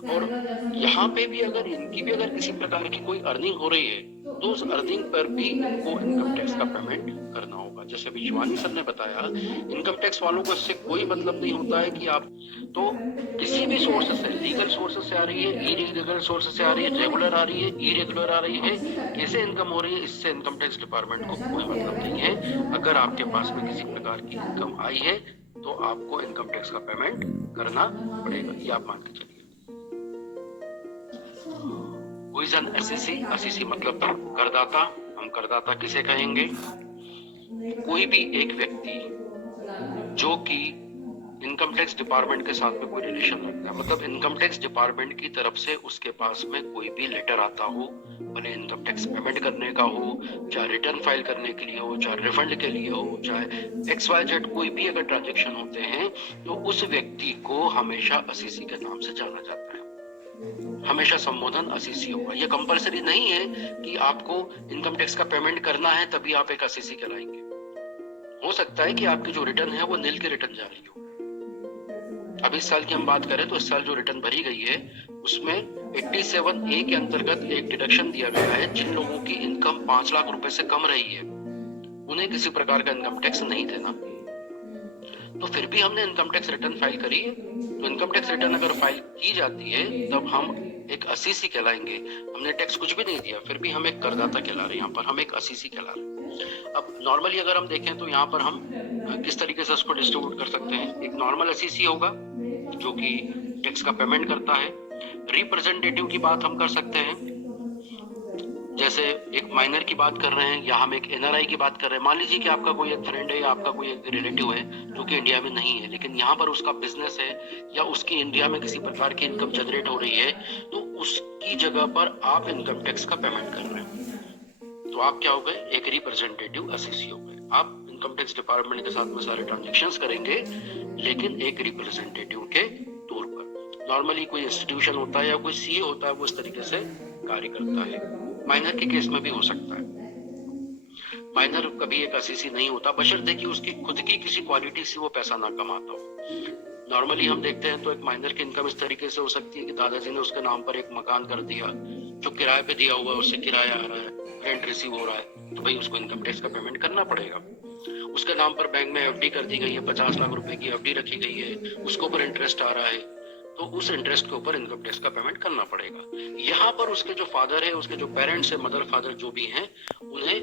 और यहाँ पे भी अगर इनकी भी अगर किसी प्रकार की कोई अर्निंग हो रही है तो उस अर्निंग पर भी इनको इनकम टैक्स का पेमेंट करना होगा। जैसे अभी शिवानी सर ने बताया, इनकम टैक्स वालों को इससे कोई मतलब नहीं होता है कि आप तो किसी भी सोर्स से, लीगल सोर्स से आ रही है, इलीगल सोर्स से आ रही है, रेगुलर आ रही है, इरेगुलर आ रही है, कैसे इनकम हो रही है, इससे इनकम टैक्स डिपार्टमेंट को कोई मतलब नहीं है। अगर आपके पास में किसी प्रकार की इनकम आई है तो आपको इनकम टैक्स का पेमेंट करना पड़ेगा, ये आप मान के चलिए। एसएससी मतलब करदाता। हम करदाता किसे कहेंगे? कोई भी एक व्यक्ति जो कि इनकम टैक्स डिपार्टमेंट के साथ में कोई रिलेशन रखता है, मतलब इनकम टैक्स डिपार्टमेंट की तरफ से उसके पास में कोई भी लेटर आता हो, भले इनकम टैक्स पेमेंट करने का हो, चाहे रिटर्न फाइल करने के लिए हो, चाहे रिफंड के लिए हो, चाहे XYZ कोई भी अगर ट्रांजेक्शन होते हैं, तो उस व्यक्ति को हमेशा असीसी के नाम से जाना जाता है। हमेशा संबोधन असीसी होगा। यह कंपलसरी नहीं है कि आपको इनकम टैक्स का पेमेंट करना है तभी आप एक असीसी कहलाएंगे। हो सकता है कि आपकी जो रिटर्न है वो नील की रिटर्न जा रही हो। अब इस साल की हम बात करें तो इस साल जो रिटर्न भरी गई है उसमें 87A के अंतर्गत एक डिडक्शन दिया गया है। जिन लोगों की इनकम 5 लाख रुपए से कम रही है उन्हें किसी प्रकार का इनकम टैक्स नहीं देना। तो फिर भी हमने इनकम टैक्स रिटर्न फाइल करी है, तो इनकम टैक्स रिटर्न अगर फाइल की जाती है तब हम एक असीसी कहलाएंगे। हमने टैक्स कुछ भी नहीं दिया, फिर भी हम एक करदाता कहला रहे हैं, यहाँ पर हम एक असीसी कहला रहे हैं। अब नॉर्मली अगर हम देखें तो यहाँ पर हम किस तरीके से उसको डिस्ट्रीब्यूट कर सकते हैं। एक नॉर्मल असीसी होगा जो कि टैक्स का पेमेंट करता है। रिप्रेजेंटेटिव की बात हम कर सकते हैं, जैसे एक माइनर की बात कर रहे हैं या हम एक एनआरआई की बात कर रहे हैं। मान लीजिए कि आपका कोई एक फ्रेंड है या आपका कोई एक रिलेटिव है जो कि इंडिया में नहीं है, लेकिन यहाँ पर उसका बिजनेस है या उसकी इंडिया में किसी प्रकार की इनकम जनरेट हो रही है, तो उसकी जगह पर आप इनकम टैक्स का पेमेंट कर रहे हैं, तो आप क्या हो गए? एक रिप्रेजेंटेटिव असीसी हो गए। आप इनकम टैक्स डिपार्टमेंट के साथ में सारे ट्रांजेक्शंस करेंगे, लेकिन एक रिप्रेजेंटेटिव के तौर पर। नॉर्मली कोई इंस्टीट्यूशन होता है या कोई सीए होता है, वो इस तरीके से कार्य करता है। माइनर के केस में भी हो सकता है। माइनर कभी एक असीसी नहीं होता, बशर्ते कि उसकी खुद की किसी क्वालिटी से वो पैसा ना कमाता हो। नॉर्मली हम देखते हैं तो एक माइनर की इनकम इस तरीके से हो सकती है कि दादाजी ने उसके नाम पर एक मकान कर दिया जो किराए पे दिया हुआ है, उससे किराया आ रहा है, रेंट रिसीव हो रहा है, तो भाई उसको इनकम टैक्स का पेमेंट करना पड़ेगा। उसके नाम पर बैंक में एफडी कर दी गई है, 50 लाख रुपए की एफडी रखी गई है, उसके ऊपर इंटरेस्ट आ रहा है, तो उस इंटरेस्ट के ऊपर इनकम टैक्स का पेमेंट करना पड़ेगा। यहाँ पर उसके जो फादर है, उसके जो पेरेंट्स है, मदर फादर जो भी हैं, उन्हें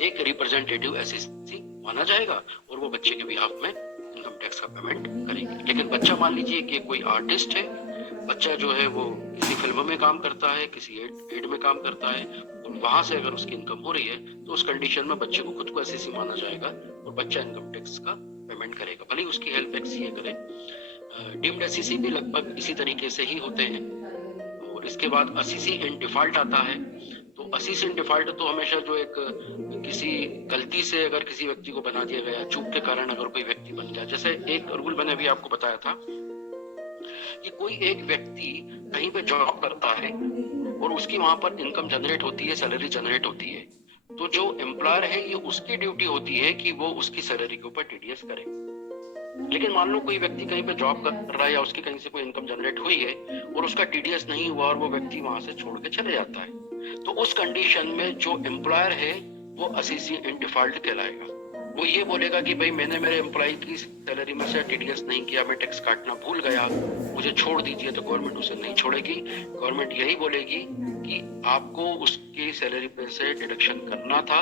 एक रिप्रेजेंटेटिव असीसी माना जाएगा और वो बच्चे के बिहाफ में इनकम टैक्स का पेमेंट करेंगे। लेकिन बच्चा मान लीजिए कि कोई आर्टिस्ट है, बच्चा जो है वो किसी फिल्म में काम करता है, किसी एड में काम करता है, और वहां से अगर उसकी इनकम हो रही है तो उस कंडीशन में बच्चे को खुद को असीसी माना जाएगा और बच्चा इनकम टैक्स का पेमेंट करेगा, भले ही उसकी हेल्प एक सीए करे। डीम्ड एसईसी भी लगभग इसी तरीके से ही होते हैं। और इसके बाद असीसी इन डिफॉल्ट आता है। तो असीसी इन डिफॉल्ट तो हमेशा जो एक किसी गलती से अगर किसी व्यक्ति को बना दिया गया, चूक के कारण अगर कोई व्यक्ति बन गया, जैसे एक रूल मैंने भी आपको बताया था कि कोई एक व्यक्ति कहीं पे जॉब करता है और उसकी वहां पर इनकम जनरेट होती है, सैलरी जनरेट होती है, तो जो एम्प्लॉयर है ये उसकी ड्यूटी होती है कि वो उसकी सैलरी के ऊपर टीडीएस करे। लेकिन मान लो कोई व्यक्ति कहीं पे जॉब कर रहा है या उसकी कहीं से कोई इनकम जनरेट हुई है और उसका टीडीएस नहीं हुआ और वो व्यक्ति वहां से छोड़ के चले जाता है, तो उस कंडीशन में जो एम्प्लॉयर है वो असीसी इन डिफॉल्ट कहलाएगा। वो ये बोलेगा कि भाई मैंने मेरे एम्प्लॉय की सैलरी में से टीडीएस नहीं किया, मैं टैक्स काटना भूल गया, मुझे छोड़ दीजिए। तो गवर्नमेंट उसे नहीं छोड़ेगी। गवर्नमेंट यही बोलेगी कि आपको उसकी सैलरी पे से डिडक्शन करना था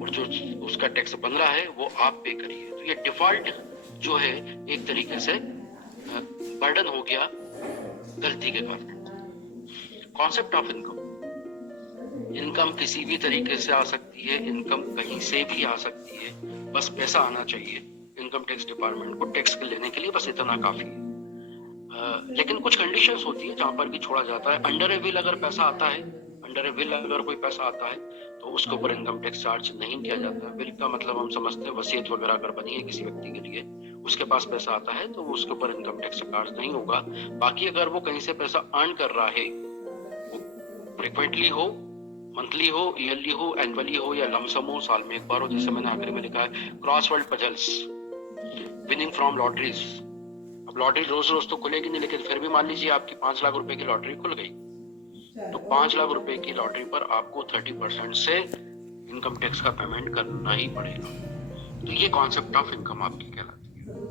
और जो उसका टैक्स बन रहा है वो आप पे करिए। तो ये डिफॉल्ट जो है एक तरीके से बर्डन हो गया गलती के कारण। कॉन्सेप्ट ऑफ इनकम, इनकम किसी भी तरीके से आ सकती है, इनकम कहीं से भी आ सकती है, बस पैसा आना चाहिए इनकम टैक्स डिपार्टमेंट को टैक्स लेने के लिए, बस इतना काफी है। लेकिन कुछ कंडीशंस होती है जहां पर भी छोड़ा जाता है। अंडर ए विल अगर पैसा आता है, अंडर ए विल अगर कोई पैसा आता है तो उसके ऊपर इनकम टैक्स चार्ज नहीं किया जाता है। विल का मतलब हम समझते हैं वसीयत वगैरह अगर बनी है किसी व्यक्ति के लिए, उसके पास पैसा आता है तो उसके ऊपर इनकम टैक्स चार्ज नहीं होगा। बाकी अगर वो कहीं से पैसा अर्न कर रहा है, वो फ्रिक्वेंटली हो, मंथली हो, ईयरली हो, एनुअली हो या लमसम हो, साल में एक बार हो, जैसे मैंने आखिरी में लिखा है crossword puzzles, winning from lotteries. अब लॉटरी रोज रोज तो खुलेगी नहीं, लेकिन फिर भी मान लीजिए आपकी 5 लाख रुपए की लॉटरी खुल गई, तो 5 लाख रुपए की लॉटरी पर आपको 30% से इनकम टैक्स का पेमेंट करना ही पड़ेगा। तो ये कॉन्सेप्ट ऑफ इनकम आपकी कहलाती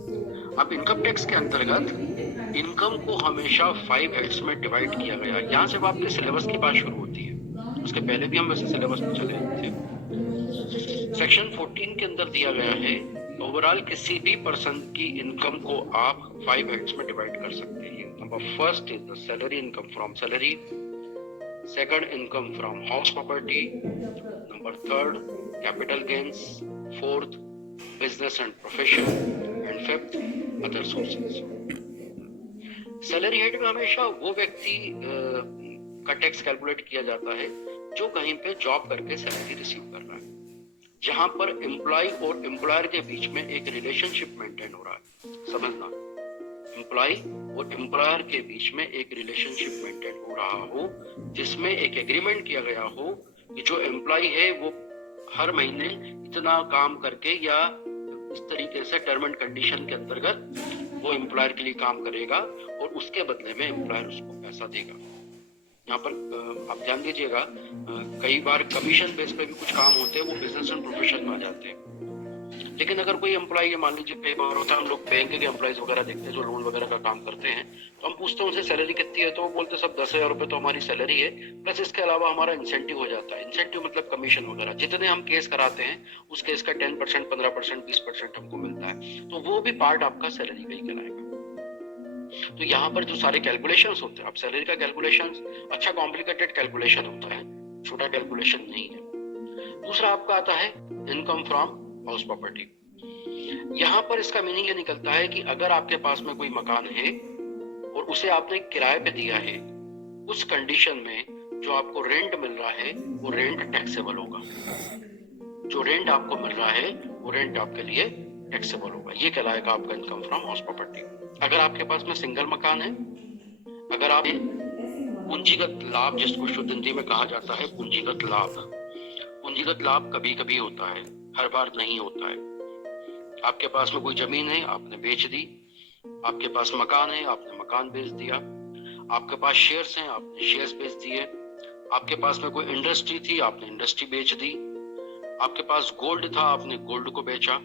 है। अब इनकम टैक्स के अंतर्गत इनकम को हमेशा 5 हेड्स में डिवाइड किया गया। यहाँ से आपके सिलेबस की बात शुरू होती है, उसके पहले भी हम वैसे सिलेबस में चले थे। सेक्शन 14 के अंदर दिया गया है ओवरऑल किसी भी पर्सन की इनकम को आप 5 हेड्स में डिवाइड कर सकते हैं। Number first is the salary, income from salary. Second, income from house property. Number third, capital gains. Fourth, business and profession. And fifth, other sources. Salary head में हमेशा वो व्यक्ति का टैक्स कैलकुलेट किया जाता है जो कहीं पे जॉब करके सैलरी रिसीव कर रहा है, जहां पर एम्प्लॉय और एम्प्लॉयर के बीच में एक रिलेशनशिप मेंटेन हो रहा है। समझना, एम्प्लॉय और एम्प्लॉयर के बीच में एक रिलेशनशिप मेंटेन हो रहा हो, जिसमें एक एग्रीमेंट किया गया हो कि जो एम्प्लॉय है वो हर महीने इतना काम करके या इस तरीके से टर्म एंड कंडीशन के अंतर्गत वो एम्प्लॉयर के लिए काम करेगा और उसके बदले में एम्प्लॉयर उसको पैसा देगा। यहाँ पर आप ध्यान दीजिएगा, कई बार कमीशन बेस पे भी कुछ काम होते हैं, वो बिजनेस एंड प्रोफेशन में आ जाते हैं। लेकिन अगर कोई एम्प्लॉय है, मान लीजिए कई बार होता है, हम लोग बैंक के एम्प्लॉयज वगैरह देखते हैं जो लोन वगैरह का काम करते हैं, तो हम पूछते हैं उनसे सैलरी कितनी है, तो वो बोलते हैं सब 10,000 रुपए तो हमारी सैलरी है, प्लस इसके अलावा हमारा इंसेंटिव हो जाता है। इंसेंटिव मतलब कमीशन वगैरह, जितने हम केस कराते हैं उस केस का 10%, 15%, 20% हमको मिलता है, तो वो भी पार्ट आपका सैलरी का ही कहलाएगा। तो यहाँ पर जो सारे कैलकुलेशंस होते हैं, अब सैलरी का कैलकुलेशंस अच्छा कॉम्प्लिकेटेड कैलकुलेशन होता है, छोटा कैलकुलेशन नहीं है। दूसरा आपका आता है इनकम फ्रॉम हाउस प्रॉपर्टी। यहाँ पर इसका मीनिंग ये निकलता है कि अगर आपके पास में कोई मकान है और उसे आपने किराए पे दिया है, उस कंडीशन में जो आपको रेंट मिल रहा है वो रेंट टैक्सेबल होगा। जो रेंट आपको मिल रहा है वो रेंट आपके लिए टैक्सेबल होगा। ये कहलाएगा आपका इनकम फ्रॉम हाउस प्रॉपर्टी। अगर आपके पास में सिंगल मकान है, अगर आप पूंजीगत लाभ, जिसको शुद्ध हिंदी में कहा जाता है पूंजीगत लाभ, पूंजीगत लाभ कभी कभी होता है, हर बार नहीं होता है। आपके पास में कोई जमीन है, आपने बेच दी। आपके पास मकान है, आपने मकान बेच दिया। आपके पास शेयर्स हैं, आपने शेयर्स बेच दिए। आपके पास में कोई इंडस्ट्री थी, आपने इंडस्ट्री बेच दी। आपके पास गोल्ड था, आपने गोल्ड को बेचा।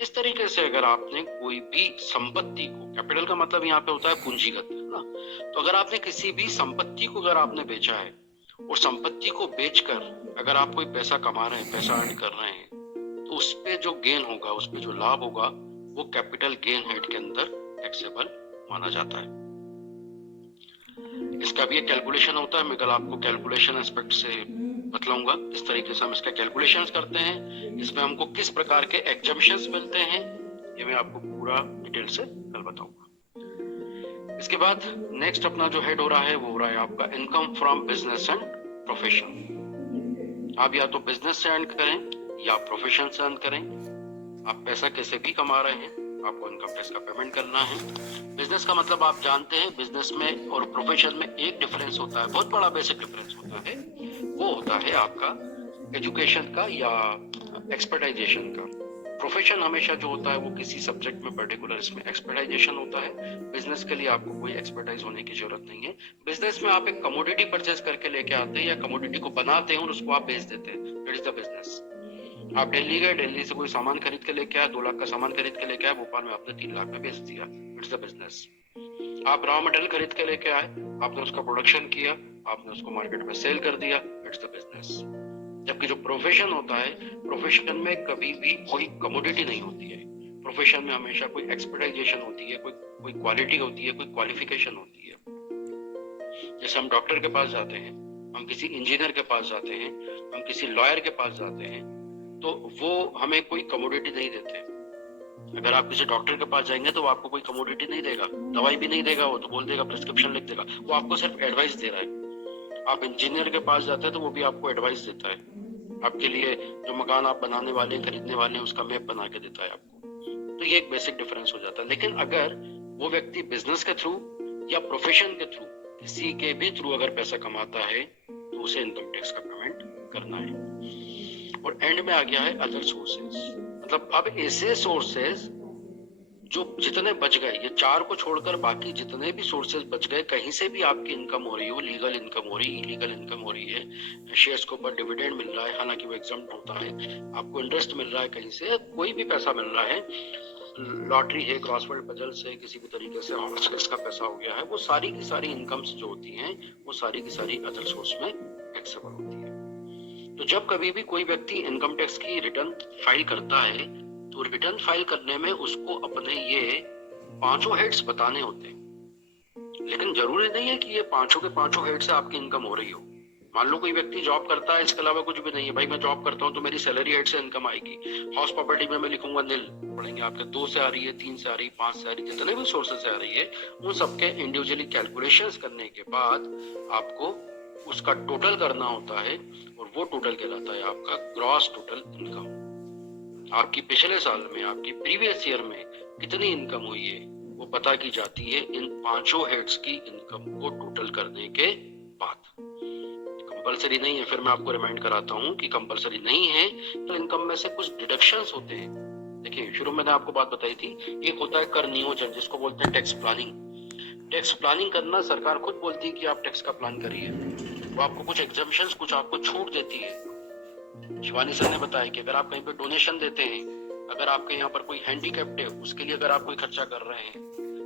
इस तरीके से अगर आपने कोई भी संपत्ति को, कैपिटल का मतलब यहाँ पे होता है पूंजीगत, है ना, तो अगर आपने किसी भी संपत्ति को अगर आपने बेचा है और संपत्ति को बेचकर अगर आप कोई पैसा कमा रहे हैं, पैसा अर्न कर रहे हैं, तो उस पे जो गेन होगा, उस पे जो लाभ होगा, वो कैपिटल गेन हेड के अंदर टैक्सेबल माना जाता है। इसका भी एक कैलकुलेशन होता है, मैं कल आपको कैलकुलेशन एस्पेक्ट से बतलाऊंगा किस तरीके से हम इसका कैलकुलेशंस करते हैं, इसमें हमको किस प्रकार के एग्जम्पशंस मिलते हैं, ये मैं आपको पूरा डिटेल से कल बताऊंगा। इसके बाद नेक्स्ट अपना जो हेड हो रहा है वो हो रहा है आपका income from business and profession. आप या तो बिजनेस से अर्न करें या प्रोफेशन से अर्न करें। आप पैसा कैसे भी कमा रहे हैं, आपको इनकम टैक्स का पेमेंट करना है। बिजनेस का मतलब आप जानते हैं, बिजनेस में और प्रोफेशन में एक डिफरेंस होता है, बहुत बड़ा बेसिक डिफरेंस होता है, वो होता है आपका एजुकेशन का या एक्सपर्टाइजेशन का। प्रोफेशन हमेशा जो होता है वो किसी सब्जेक्ट में पर्टिकुलर इसमें एक्सपर्टाइजेशन होता है। बिजनेस के लिए आपको कोई एक्सपर्टाइज होने की जरूरत नहीं है। बिजनेस में आप एक कमोडिटी परचेज करके लेके आते हैं या कमोडिटी को बनाते हैं और उसको आप बेच देते हैं, दैट इज द बिजनेस। आप दिल्ली गए, दिल्ली से कोई सामान खरीद के लेके आए, 2 लाख का सामान खरीद के लेके आए, भोपाल में आपने 3 लाख में बेच दिया, इट्स द बिजनेस। आप रॉ मटेरियल खरीद के लेके आए, आपने उसका प्रोडक्शन किया, आपने उसको मार्केट में सेल कर दिया, इट्स द बिजनेस। जबकि जो प्रोफेशन होता है, प्रोफेशन में कभी भी कोई कमोडिटी नहीं होती है। प्रोफेशन में हमेशा कोई एक्सपर्टाइजेशन होती है, कोई क्वालिटी होती है, कोई क्वालिफिकेशन होती है। जैसे हम डॉक्टर के पास जाते हैं, हम किसी इंजीनियर के पास जाते हैं, हम किसी लॉयर के पास जाते हैं, तो वो हमें कोई कमोडिटी नहीं देते। अगर आप किसी डॉक्टर के पास जाएंगे तो वो आपको कोई कमोडिटी नहीं देगा, दवाई भी नहीं देगा, वो तो बोल देगा, प्रिस्क्रिप्शन लिख देगा, वो आपको सिर्फ एडवाइस दे रहा है। आप इंजीनियर के पास जाते हैं तो वो भी आपको एडवाइस देता है, आपके लिए जो मकान आप बनाने वाले खरीदने वाले हैं उसका मैप बना के देता है आपको। तो ये एक बेसिक डिफरेंस हो जाता है। लेकिन अगर वो व्यक्ति बिजनेस के थ्रू या प्रोफेशन के थ्रू, किसी के भी थ्रू अगर पैसा कमाता है तो उसे इनकम टैक्स का पेमेंट करना है। और एंड में आ गया है अदर सोर्सेज, मतलब अब ऐसे सोर्सेज जो जितने बच गए, ये 4 को छोड़कर बाकी जितने भी सोर्सेज बच गए, कहीं से भी आपकी इनकम हो रही हो, लीगल इनकम हो रही है, इलीगल इनकम हो रही है, शेयर्स के ऊपर डिविडेंड मिल रहा है, हालांकि वो एग्जम्प्ट होता है, आपको इंटरेस्ट मिल रहा है, कहीं से कोई भी पैसा मिल रहा है, लॉटरी है, क्रॉसवर्ड पजल से, किसी भी तरीके से हॉर्स का पैसा हो गया है, वो सारी की सारी इनकम्स जो होती हैं वो सारी की सारी अदर सोर्स में टैक्सेबल होती है। तो जब कभी भी कोई व्यक्ति इनकम टैक्स की रिटर्न फाइल करता है तो रिटर्न फाइल करने में उसको अपने ये 5 हेड्स बताने होते हैं। लेकिन जरूरी नहीं है कि ये 5 के 5 हेड से आपकी इनकम हो रही हो। मान लो कोई व्यक्ति जॉब करता है, इसके अलावा कुछ भी नहीं है, भाई मैं जॉब करता हूँ तो मेरी सैलरी हेड से इनकम आएगी। हाउस प्रॉपर्टी में मैं लिखूंगा नील, पढ़ेंगे आपके 2 से आ रही है, 3 से आ रही है, 5 से आ रही है, जितने भी सोर्सेज से आ रही है उन सबके इंडिविजुअली कैलकुलेशंस करने के बाद आपको उसका टोटल करना होता है और वो टोटल कहलाता है आपका ग्रॉस टोटल इनकम। आपकी पिछले साल में, आपकी प्रीवियस ईयर में कितनी इनकम हुई है वो पता की जाती है इन 5 हेड्स की इनकम को टोटल करने के बाद। कंपलसरी नहीं है, फिर मैं आपको रिमाइंड कराता हूँ कि कंपलसरी नहीं है। तो इनकम में से कुछ डिडक्शंस होते हैं। देखिए शुरू में मैंने आपको बात बताई थी, एक होता है कर नियोजन, जिसको बोलते हैं टैक्स प्लानिंग। टैक्स प्लानिंग करना, सरकार खुद बोलती है कि आप टैक्स का प्लान करिए, वो आपको कुछ एग्जम्पशंस, कुछ आपको छूट देती है। शिवानी सर ने बताया कि अगर आप कहीं पे डोनेशन देते हैं, अगर आपके यहाँ पर कोई हैंडीकैप्ड है, उसके लिए अगर आप कोई खर्चा कर रहे हैं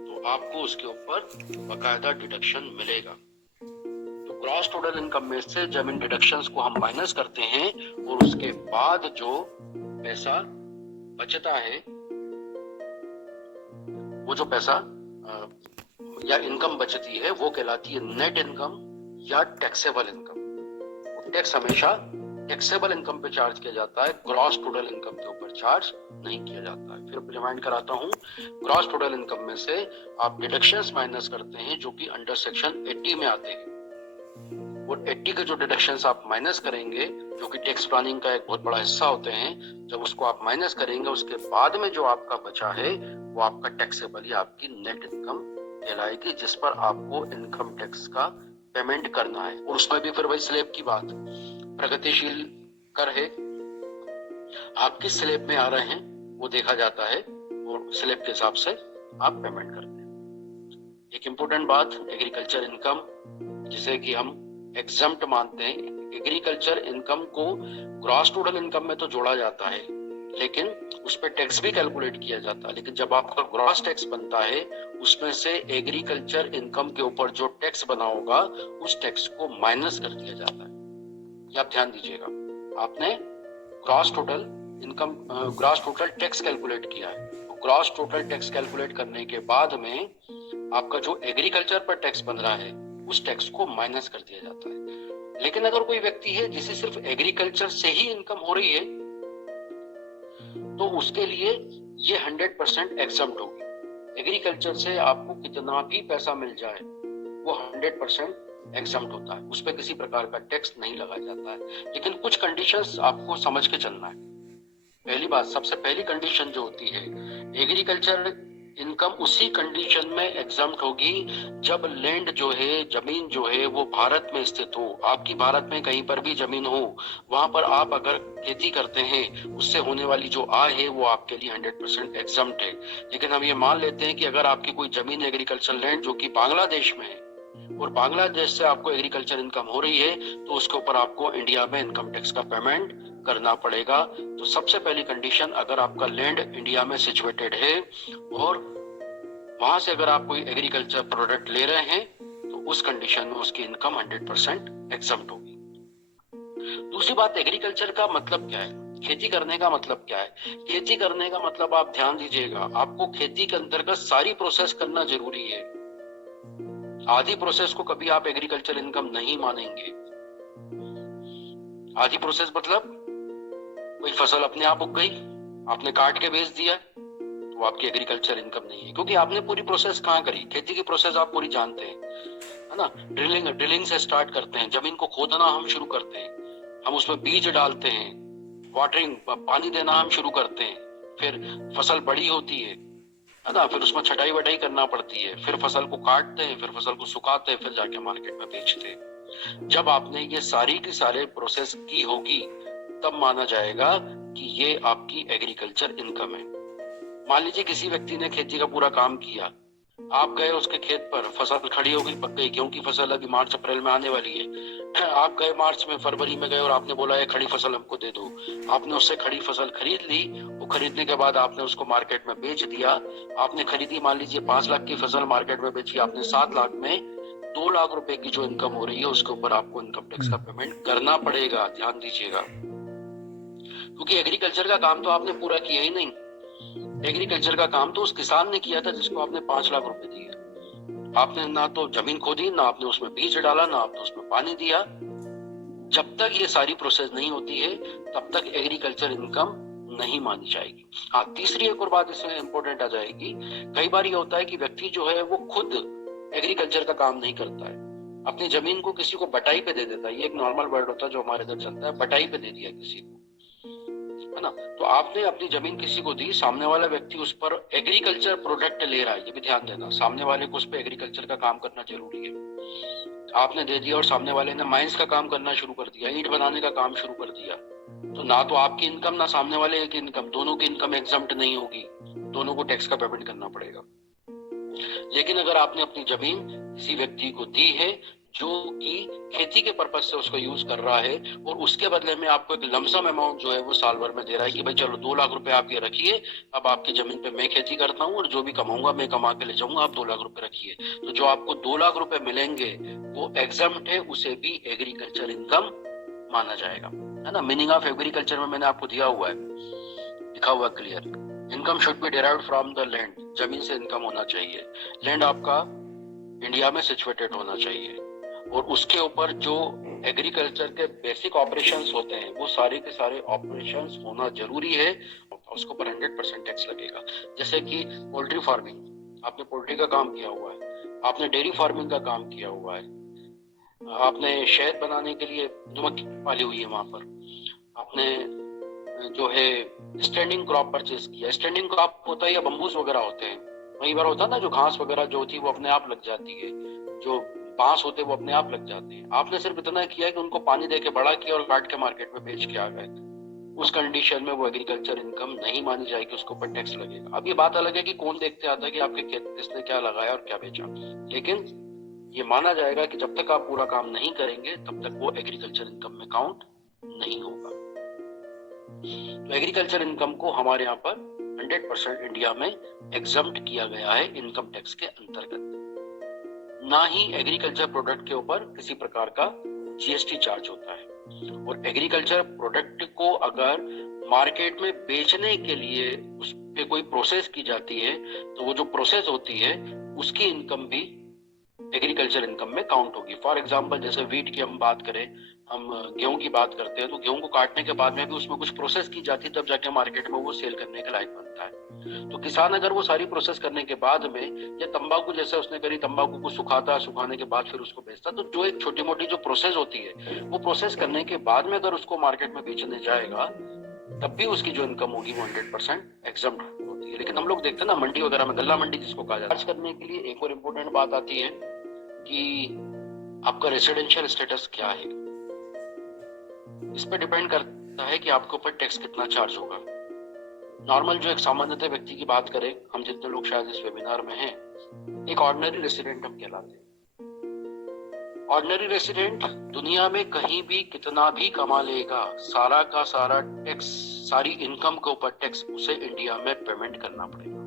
तो आपको उसके ऊपर बाकायदा डिडक्शन मिलेगा। तो ग्रॉस टोटल इनकम में से जब इन डिडक्शंस को हम माइनस करते हैं और उसके बाद जो पैसा बचता है, वो जो पैसा या इनकम बचती है वो कहलाती है नेट इनकम या टैक्सेबल इनकम। टैक्स हमेशा टैक्सेबल इनकम पे चार्ज किया जाता है, ग्रॉस टोटल इनकम के ऊपर चार्ज नहीं किया जाता है। फिर रिमाइंड कराता हूँ, ग्रॉस टोटल इनकम में से आप डिडक्शंस माइनस करते हैं जो कि अंडर सेक्शन 80 में आते हैं, और 80 के जो डिडक्शंस आप माइनस करेंगे, जो कि टैक्स प्लानिंग का एक बहुत बड़ा हिस्सा होते हैं, जब उसको आप माइनस करेंगे उसके बाद में जो आपका बचा है वो आपका टैक्सेबल या आपकी नेट इनकम कहलाएगी, जिस पर आपको इनकम टैक्स का पेमेंट करना है। और उसमें भी फिर वही स्लैब की बात, प्रगतिशील कर है, आप किस स्लैब में आ रहे हैं वो देखा जाता है और स्लैब के हिसाब से आप पेमेंट करते हैं। एक इम्पोर्टेंट बात, एग्रीकल्चर इनकम, जिसे कि हम एग्जम्प्ट मानते हैं, एग्रीकल्चर इनकम को ग्रॉस टोटल इनकम में तो जोड़ा जाता है लेकिन उस पर टैक्स भी कैलकुलेट किया जाता है। लेकिन जब आपका ग्रॉस टैक्स बनता है उसमें से एग्रीकल्चर इनकम के ऊपर जो टैक्स बना होगा उस टैक्स को माइनस कर दिया जाता है। ये आप ध्यान दीजिएगा, आपने gross total income, gross total tax calculate किया है, तो ग्रॉस टोटल टैक्स कैलकुलेट करने के बाद में आपका जो एग्रीकल्चर पर टैक्स बन रहा है उस टैक्स को माइनस कर दिया जाता है। लेकिन अगर कोई व्यक्ति है जिसे सिर्फ एग्रीकल्चर से ही इनकम हो रही है तो उसके लिए ये 100% एग्जम्प्ट होगी। एग्रीकल्चर से आपको कितना भी पैसा मिल जाए वो 100% एग्जम्प्ट होता है, उस पर किसी प्रकार का टैक्स नहीं लगाया जाता है। लेकिन कुछ कंडीशंस आपको समझ के चलना है। पहली बात, सबसे पहली कंडीशन जो होती है, एग्रीकल्चर इनकम उसी कंडीशन में एग्जम्प्ट होगी जब लैंड जो है, जमीन जो है वो भारत में स्थित हो। आपकी भारत में कहीं पर भी जमीन हो, वहां पर आप अगर खेती करते हैं, उससे होने वाली जो आय है वो आपके लिए 100% एग्जम्प्ट है। लेकिन हम ये मान लेते हैं कि अगर आपकी कोई जमीन एग्रीकल्चर लैंड जो कि बांग्लादेश में है और बांग्लादेश से आपको एग्रीकल्चर इनकम हो रही है, तो उसके ऊपर आपको इंडिया में इनकम टैक्स का पेमेंट करना पड़ेगा। तो सबसे पहली कंडीशन, अगर आपका लैंड इंडिया में सिचुएटेड है और वहां से अगर आप कोई एग्रीकल्चर प्रोडक्ट ले रहे हैं, तो उस कंडीशन में उसकी इनकम 100% एग्जम्प्ट होगी। दूसरी बात, एग्रीकल्चर का मतलब क्या है, खेती करने का मतलब क्या है? खेती करने का मतलब, आप ध्यान दीजिएगा, आपको खेती के अंतर्गत सारी प्रोसेस करना जरूरी है। आधी प्रोसेस को कभी आप एग्रीकल्चर इनकम नहीं मानेंगे। आधी प्रोसेस मतलब कोई फसल अपने आप उग गई, आपने काट के बेच दिया, तो आपकी एग्रीकल्चर इनकम नहीं है, क्योंकि आपने पूरी प्रोसेस कहाँ करी। खेती की प्रोसेस आप पूरी जानते हैं, है ना। ड्रिलिंग से स्टार्ट करते हैं, जमीन को खोदना हम शुरू करते हैं, हम उसमें बीज डालते हैं, वाटरिंग पानी देना हम शुरू करते हैं, फिर फसल बड़ी होती है ना, फिर उसमें छटाई वटाई करना पड़ती है, फिर फसल को काटते हैं, फिर फसल को सुखाते हैं, फिर जाके मार्केट में बेचते हैं। जब आपने ये सारी की सारे प्रोसेस की होगी, तब माना जाएगा कि ये आपकी एग्रीकल्चर इनकम है। मान लीजिए किसी व्यक्ति ने खेती का पूरा काम किया, आप गए उसके खेत पर, फसल खड़ी हो गई, पक गई, गेहूं की फसल अभी मार्च अप्रैल में आने वाली है। आप गए मार्च में, फरवरी में गए और आपने बोला ये खड़ी फसल हमको दे दो। आपने उससे खड़ी फसल खरीद ली, वो खरीदने के बाद आपने उसको मार्केट में बेच दिया। आपने खरीदी, मान लीजिए 5 लाख की फसल मार्केट में बेची आपने 7 लाख में, 2 लाख रुपए की जो इनकम हो रही है उसके ऊपर आपको इनकम टैक्स का पेमेंट करना पड़ेगा। ध्यान दीजिएगा, क्योंकि एग्रीकल्चर का काम तो आपने पूरा किया ही नहीं। एग्रीकल्चर का काम तो उस किसान ने किया था जिसको आपने 5 लाख रुपए दिए। आपने ना तो जमीन खोदी, ना आपने उसमें बीज डाला, ना आपने उसमें पानी दिया। जब तक ये सारी प्रोसेस नहीं होती है, तब तक एग्रीकल्चर इनकम नहीं मानी जाएगी। हाँ, तीसरी एक और बात इसमें इंपॉर्टेंट आ जाएगी। कई बार ये होता है कि व्यक्ति जो है वो खुद एग्रीकल्चर का काम नहीं करता है, अपनी जमीन को किसी को बटाई पे दे देता है। ये एक नॉर्मल वर्ड होता है जो हमारे इधर चलता है, बटाई पे दे दिया किसी को, है ना। तो आपने अपनी जमीन किसी को दी, सामने वाला व्यक्ति उस पर एग्रीकल्चर प्रोडक्ट ले रहा है, ये भी ध्यान देना, सामने वाले को उस पर एग्रीकल्चर का काम करना जरूरी है। आपने दे दिया और सामने वाले ने माइंस का काम करना शुरू कर दिया, ईंट बनाने का काम शुरू कर दिया, तो ना तो आपकी इनकम ना सामने वाले की इनकम, दोनों की इनकम एग्जम्प्ट नहीं होगी, दोनों को टैक्स का पेमेंट करना पड़ेगा। लेकिन अगर आपने अपनी जमीन किसी व्यक्ति को दी है जो कि खेती के पर्पज से उसको यूज कर रहा है, और उसके बदले में आपको एक लमसम अमाउंट जो है वो साल भर में दे रहा है कि भाई चलो 2 लाख रुपए आप ये रखिए, अब आपकी जमीन पे मैं खेती करता हूँ और जो भी कमाऊंगा मैं कमा के ले जाऊंगा, आप 2 लाख रुपए रखिए, तो जो आपको 2 लाख रुपए मिलेंगे वो एग्जम्प्ट है, उसे भी एग्रीकल्चर इनकम माना जाएगा, है ना। मीनिंग ऑफ एग्रीकल्चर में मैंने आपको दिया हुआ है, लिखा हुआ clear. Income should be derived from the land, जमीन से इनकम होना चाहिए, लैंड आपका इंडिया में सिचुएटेड होना चाहिए, और उसके ऊपर जो एग्रीकल्चर के बेसिक ऑपरेशंस होते हैं वो सारे के सारे ऑपरेशंस होना जरूरी है, उसके ऊपर 100% टैक्स लगेगा। जैसे कि पोल्ट्री फार्मिंग, आपने पोल्ट्री का काम किया हुआ है, आपने डेयरी फार्मिंग का काम किया हुआ है, आपने शहद बनाने के लिए मधुमक्खी पाली हुई है, वहां पर आपने जो है स्टैंडिंग क्रॉप परचेज किया। स्टैंडिंग क्रॉप होता है या बम्बूस वगैरह होते हैं, कई बार होता है ना जो घास वगैरह जो होती है वो अपने आप लग जाती है, जो बांस होते हैं वो अपने आप लग जाते हैं। आपने सिर्फ इतना किया कि उनको पानी देके बड़ा किया और काट के मार्केट में बेच के आ गए, उस कंडीशन में वो एग्रीकल्चर इनकम नहीं मानी जाएगी, उसके ऊपर टैक्स लगेगा। अब ये बात अलग है कि कौन देखते आता है कि आपके खेत किसने क्या लगाया और क्या बेचा, लेकिन ये माना जाएगा कि जब तक आप पूरा काम नहीं करेंगे तब तक वो एग्रीकल्चर इनकम में काउंट नहीं होगा। तो एग्रीकल्चर इनकम को हमारे यहाँ पर 100% इंडिया में एग्जम्प्ट किया गया है इनकम टैक्स के अंतर्गत। ना ही एग्रीकल्चर प्रोडक्ट के ऊपर किसी प्रकार का जीएसटी चार्ज होता है, और एग्रीकल्चर प्रोडक्ट को अगर मार्केट में बेचने के लिए उस पे कोई प्रोसेस की जाती है, तो वो जो प्रोसेस होती है उसकी इनकम भी एग्रीकल्चर इनकम में काउंट होगी। फॉर एग्जांपल जैसे वीट की हम बात करें, हम गेहूं की बात करते हैं, तो गेहूं को काटने के बाद में भी उसमें कुछ प्रोसेस की जाती है, तब जाके मार्केट में वो सेल करने के लायक बनता है। तो किसान अगर वो सारी प्रोसेस करने के बाद में, या तंबाकू जैसे उसने करी, तंबाकू को सुखाता, सुखाने के बाद फिर उसको बेचता, तो जो एक छोटी मोटी जो प्रोसेस होती है, वो प्रोसेस करने के बाद में अगर उसको मार्केट में बेचने जाएगा, तब भी उसकी जो इनकम होगी वो 100% एग्जम्प्ट होती है। लेकिन हम लोग देखते हैं ना, मंडी वगैरह में, गल्ला मंडी जिसको कहा जाता है, चार्ज करने के लिए एक और इम्पोर्टेंट बात आती है कि आपका रेसिडेंशियल स्टेटस क्या है। इस पे डिपेंड करता है कि आपके ऊपर टैक्स कितना चार्ज होगा। नॉर्मल जो एक सामान्यतः व्यक्ति की बात करें, हम जितने लोग शायद इस वेबिनार में हैं, एक ऑर्डिनरी रेसिडेंट हम कहलाते हैं। ऑर्डिनरी रेसिडेंट दुनिया में कहीं भी कितना भी कमा लेगा, सारा का सारा टैक्स, सारी इनकम के ऊपर टैक्स उसे इंडिया में पेमेंट करना पड़ेगा।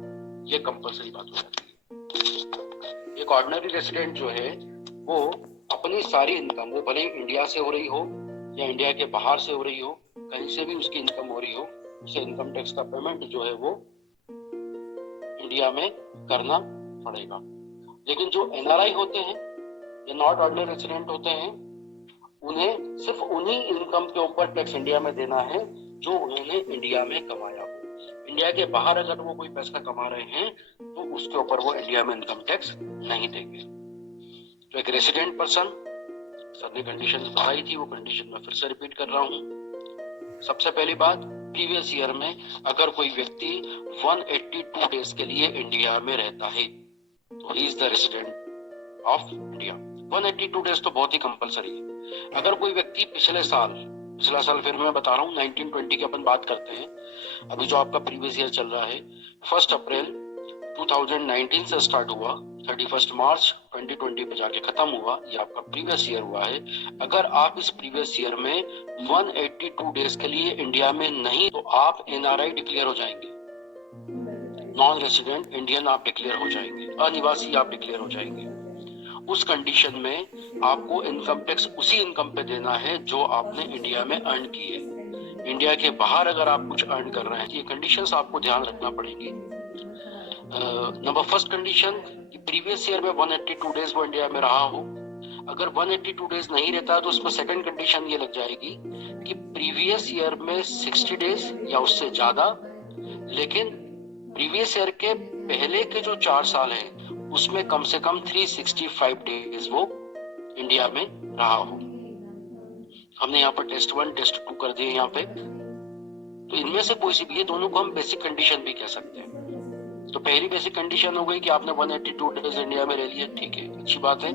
ये कंपलसरी बात हो जाती है। एक ऑर्डिनरी रेसिडेंट जो है वो अपनी सारी इनकम, वो भले इंडिया से हो रही हो या इंडिया के बाहर से हो रही हो, कहीं से भी उसकी इनकम हो रही हो, उसे इनकम टैक्स का पेमेंट जो है वो इंडिया में करना पड़ेगा। लेकिन जो एनआरआई होते हैं या नॉट ऑर्डिनरी रेसिडेंट होते हैं, उन्हें सिर्फ उन्हीं इनकम के ऊपर टैक्स इंडिया में देना है जो उन्होंने इंडिया में कमाया हो। इंडिया के बाहर अगर वो कोई पैसा कमा रहे हैं तो उसके ऊपर वो इंडिया में इनकम टैक्स नहीं देंगे। तो एक रेसिडेंट पर्सन, सर ने कंडीशन बताई थी, वो कंडीशन मैं फिर से रिपीट कर रहा हूँ। सबसे पहली बात, प्रीवियस ईयर में अगर कोई व्यक्ति 182 डेज के लिए इंडिया में रहता है तो he is the resident of India. 182 days तो बहुत ही कंपलसरी है। अगर कोई व्यक्ति पिछला साल फिर मैं बता रहा हूँ 1920 की अपन बात करते हैं, अभी जो आपका प्रीवियस ईयर चल रहा है 1 अप्रैल 2019 से स्टार्ट हुआ, 31 मार्च 2020 पे जाके खत्म हुआ, ये आपका प्रीवियस ईयर हुआ है। अगर आप इस प्रीवियस ईयर में 182 डेज के लिए इंडिया में नहीं, तो आप एनआरआई डिक्लेयर हो जाएंगे, नॉन रेसिडेंट इंडियन आप डिक्लेयर हो जाएंगे, अनिवासी आप डिक्लेयर हो जाएंगे। उस कंडीशन में आपको इनकम टैक्स उसी इनकम पे देना है जो आपने इंडिया में अर्न की है। इंडिया के बाहर अगर आप कुछ अर्न कर रहे हैं, ये कंडीशंस आपको ध्यान रखना पड़ेगी। Number first condition, previous year में 182 डेज वो इंडिया में रहा हो। अगर 182 डेज नहीं रहता तो उसमें सेकंड कंडीशन ये लग जाएगी कि प्रीवियस ईयर में 60 डेज या उससे ज्यादा, लेकिन प्रीवियस ईयर के पहले के जो 4 साल हैं उसमें कम से कम 365 डेज वो इंडिया में रहा हो। हमने यहाँ पर टेस्ट 1 टेस्ट 2 कर दिए यहाँ पे, तो इनमें से कोई सी भी, ये दोनों को हम बेसिक कंडीशन भी कह सकते हैं। तो पहली बेसिक कंडीशन हो गई कि आपने 182 डेज इंडिया में रह लिया, ठीक है, अच्छी बात है।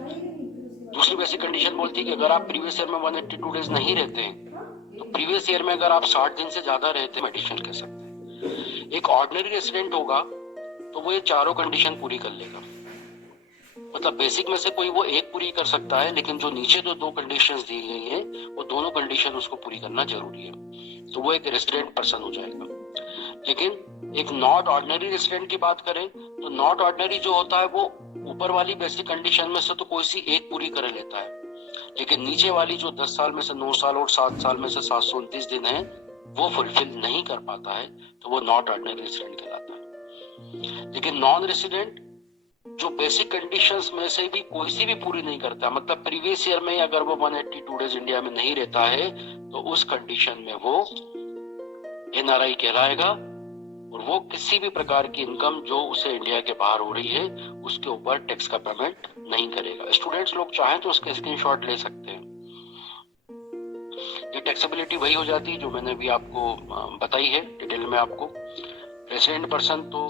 दूसरी बेसिक कंडीशन बोलती है कि अगर आप प्रीवियस ईयर में 182 डेज नहीं रहते हैं, तो प्रीवियस ईयर में अगर आप 60 दिन से ज्यादा रहते हैं, एडिशनल कह सकते हैं। एक ऑर्डिनरी रेसिडेंट होगा तो वो ये चारों कंडीशन पूरी कर लेगा, मतलब बेसिक में से कोई वो एक पूरी कर सकता है, लेकिन जो नीचे जो 2 कंडीशंस दी गई हैं वो दोनों कंडीशन उसको पूरी करना जरूरी है, तो वो एक रेसिडेंट पर्सन हो जाएगा। लेकिन एक नॉट ऑर्डिनरी रेसिडेंट की बात करें तो नॉट ऑर्डिनरी जो होता है वो ऊपर वाली बेसिक कंडीशन में से तो कोई सी एक पूरी कर लेता है, लेकिन नीचे वाली जो 10 साल में से 9 साल और 7 साल में से 729 दिन है वो फुलफिल नहीं कर पाता है, तो वो नॉट ऑर्डिनरी रेसिडेंट कहलाता है। लेकिन नॉन रेसिडेंट जो बेसिक कंडीशंस में से भी कोई सी भी पूरी नहीं करता, मतलब प्रीवियस ईयर में अगर वो 182 डेज इंडिया में नहीं रहता है तो उस कंडीशन में वो एनआरआई कहलाएगा, और वो किसी भी प्रकार की इनकम जो उसे इंडिया के बाहर हो रही है उसके ऊपर टैक्स का पेमेंट नहीं करेगा। स्टूडेंट्स लोग चाहें तो उसके स्क्रीनशॉट ले सकते हैं। ये टैक्सेबिलिटी वही हो जाती है जो मैंने भी आपको बताई है डिटेल में आपको। रेसिडेंट पर्सन तो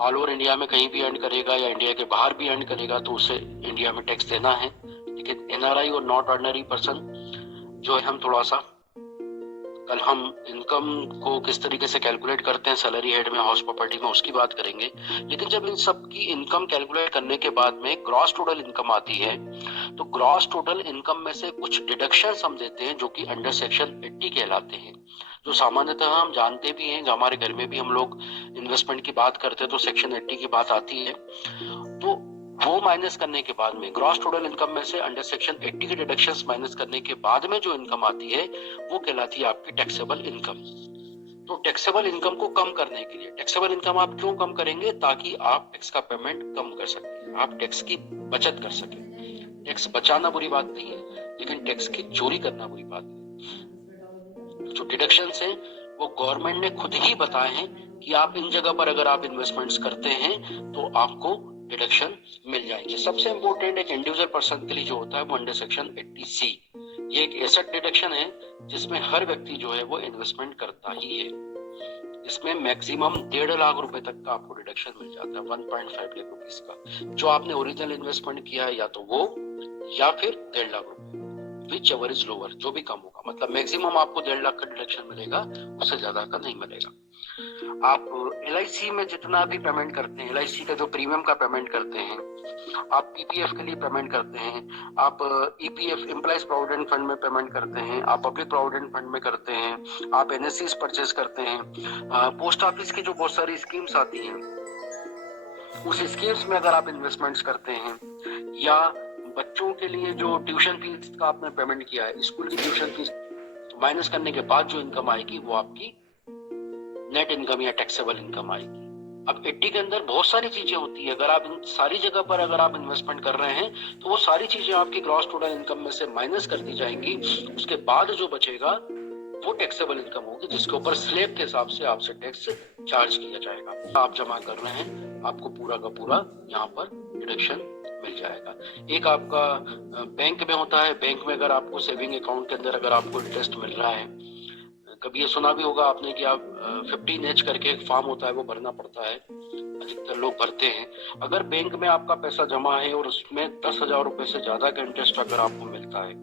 ऑल ओवर इंडिया में कहीं भी अर्न करेगा या इंडिया के बाहर भी अर्न करेगा तो उसे इंडिया में टैक्स देना है। लेकिन एनआरआई और नॉट ऑर्डिनरी पर्सन जो है, हम थोड़ा सा कल हम इनकम को किस तरीके से कैलकुलेट करते हैं सैलरी हेड में, हाउस प्रॉपर्टी में, उसकी बात करेंगे। लेकिन जब इन सब की इनकम कैलकुलेट करने के बाद में ग्रॉस टोटल इनकम आती है तो ग्रॉस टोटल इनकम में से कुछ डिडक्शंस हम देते हैं जो कि अंडर सेक्शन 80 कहलाते हैं, जो सामान्यतः हम जानते भी हैं, हमारे घर में भी हम लोग इन्वेस्टमेंट की बात करते हैं तो सेक्शन 80 की बात आती है। तो वो माइनस करने के बाद में ग्रॉस टोटल इनकम में से अंडर सेक्शन 80 के डिडक्शंस माइनस करने के बाद में जो इनकम आती है वो कहलाती है आपकी टैक्सेबल इनकम। तो टैक्सेबल इनकम को कम करने के लिए, टैक्सेबल इनकम आप क्यों कम करेंगे? ताकि आप टैक्स का पेमेंट कम कर सकें, आप टैक्स की बचत कर सकें। टैक्स बचाना बुरी बात नहीं है, लेकिन टैक्स की चोरी करना बुरी बात है। जो डिडक्शंस हैं वो गवर्नमेंट ने खुद ही बताए हैं कि आप इन जगह पर अगर आप इन्वेस्टमेंट्स करते हैं तो आपको डिडक्शन मिल जाएंगे। सबसे इंपॉर्टेंट एक इंडिविजुअल पर्सन के लिए जो होता है वो अंडर सेक्शन 80C, ये एक एसेट डिडक्शन है जिसमें हर व्यक्ति जो है वो इन्वेस्टमेंट करता ही है। इसमें मैक्सिमम 1.5 लाख रुपए तक का आपको डिडक्शन मिल जाता है, 1.5 लाख रुपीस का, जो आपने ओरिजिनल इन्वेस्टमेंट किया है या तो वो या फिर 1.5 लाख रुपए, विच एवर इज लोअर, जो भी कम होगा। मतलब मैक्सिमम आपको 1.5 लाख का डिडक्शन मिलेगा, उससे ज्यादा का नहीं मिलेगा। आप LIC में जितना भी पेमेंट करते हैं, LIC का जो प्रीमियम का पेमेंट करते हैं, आप PPF के लिए पेमेंट करते हैं, आप EPF एम्प्लॉइज प्रोविडेंट फंड में पेमेंट करते हैं, आप पब्लिक प्रोविडेंट फंड में करते हैं, आप NSCs परचेज करते हैं, पोस्ट ऑफिस की जो बहुत सारी स्कीम्स आती हैं उस स्कीम्स में अगर आप इन्वेस्टमेंट्स करते हैं, या बच्चों के लिए जो ट्यूशन फीस का आपने पेमेंट किया है, स्कूल की ट्यूशन फीस माइनस करने के बाद जो इनकम आएगी वो आपकी नेट इनकम या टैक्सेबल इनकम आएगी। अब 80 के अंदर बहुत सारी चीजें होती है, अगर आप इन सारी जगह पर अगर आप इन्वेस्टमेंट कर रहे हैं तो वो सारी चीजें आपकी ग्रॉस टोटल इनकम में से माइनस कर दी जाएंगी। उसके बाद जो बचेगा वो टैक्सेबल इनकम होगी, जिसके ऊपर स्लैब के हिसाब से आपसे टैक्स चार्ज किया जाएगा। आप जमा कर रहे हैं, आपको पूरा का पूरा यहाँ पर डिडक्शन मिल जाएगा। एक आपका बैंक में होता है, बैंक में अगर आपको सेविंग अकाउंट के अंदर अगर आपको इंटरेस्ट मिल रहा है, कभी ये सुना भी होगा आपने कि आप 15H करके एक फॉर्म होता है वो भरना पड़ता है, अधिकतर लोग भरते हैं। अगर बैंक में आपका पैसा जमा है और उसमें 10,000 रुपए से ज्यादा का इंटरेस्ट अगर आपको मिलता है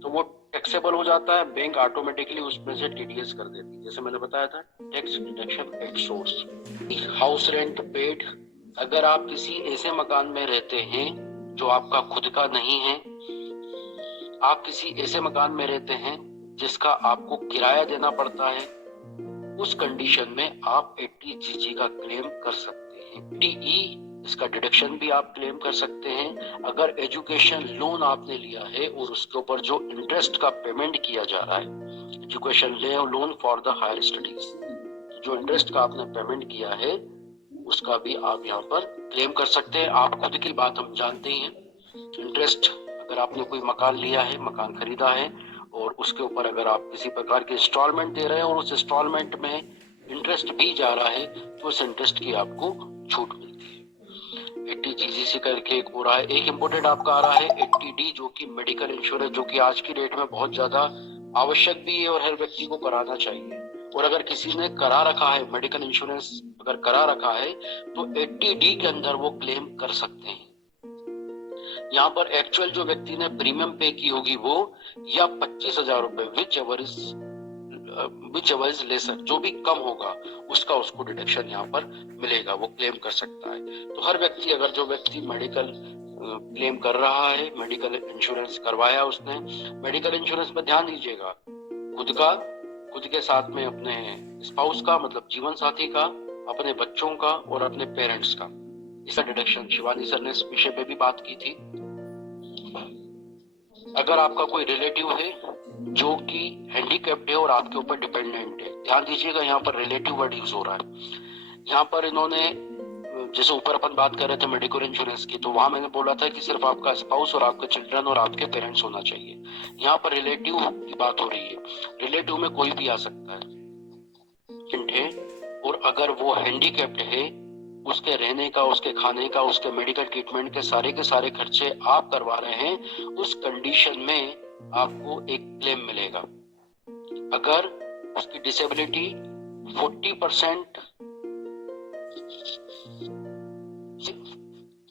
तो वो टैक्सेबल हो जाता है, बैंक ऑटोमेटिकली उसमें से TDS कर देती है। जैसे मैंने बताया था, tax deduction at source. House rent paid, अगर आप किसी ऐसे मकान में रहते हैं जो आपका खुद का नहीं है, आप किसी ऐसे मकान में रहते हैं जिसका आपको किराया देना पड़ता है, उस कंडीशन में आप 80GG का क्लेम कर सकते हैं। 80E इसका डिडक्शन भी आप क्लेम कर सकते हैं। अगर एजुकेशन लोन आपने लिया है और उसके ऊपर जो इंटरेस्ट का पेमेंट किया जा रहा है, education loan for the higher studies, जो इंटरेस्ट का आपने पेमेंट किया है उसका भी आप यहाँ पर क्लेम कर सकते हैं। आप खुद की बात हम जानते ही हैं, इंटरेस्ट अगर आपने कोई मकान लिया है, मकान खरीदा है और उसके ऊपर अगर आप किसी प्रकार के इंस्टॉलमेंट दे रहे हैं और उस इंस्टॉलमेंट में इंटरेस्ट भी जा रहा है तो उस इंटरेस्ट की आपको छूट मिलती है। 80GG से करके एक हो रहा है, एक इम्पोर्टेंट आपका आ रहा है 80D, जो कि मेडिकल इंश्योरेंस, जो कि आज की डेट में बहुत ज्यादा आवश्यक भी है और हर व्यक्ति को कराना चाहिए। और अगर किसी ने करा रखा है मेडिकल इंश्योरेंस, अगर करा रखा है तो 80D के अंदर वो क्लेम कर सकते हैं। यहाँ पर एक्चुअल जो व्यक्ति ने प्रीमियम पे की होगी वो, या 25,000 रुपए, विच एवर इज लेसर, जो भी कम होगा उसका उसको डिडक्शन यहाँ पर मिलेगा, वो क्लेम कर सकता है। तो हर व्यक्ति, अगर जो व्यक्ति मेडिकल क्लेम कर रहा है, मेडिकल इंश्योरेंस करवाया उसने, मेडिकल इंश्योरेंस पर ध्यान दीजिएगा, खुद के साथ में अपने स्पाउस का, मतलब जीवन साथी का, अपने बच्चों का और अपने पेरेंट्स का, इसका डिडक्शन शिवानी सर ने इस विषय पे भी बात की थी। अगर आपका कोई रिलेटिव है जो कि हैंडीकैप्ड है और आपके ऊपर डिपेंडेंट है, ध्यान दीजिएगा यहाँ पर रिलेटिव वर्ड यूज हो रहा है। यहाँ पर इन्होंने, जैसे ऊपर अपन बात कर रहे थे मेडिकल इंश्योरेंस की, तो वहां मैंने बोला था कि सिर्फ आपका स्पाउस और आपके चिल्ड्रन और आपके पेरेंट्स होना चाहिए। यहाँ पर रिलेटिव की बात हो रही है, रिलेटिव में कोई भी आ सकता है। और अगर वो हैंडीकैप्ड है, उसके रहने का, उसके खाने का, उसके मेडिकल ट्रीटमेंट के सारे खर्चे आप करवा रहे हैं, उस कंडीशन में आपको एक क्लेम मिलेगा। अगर उसकी डिसेबिलिटी 40%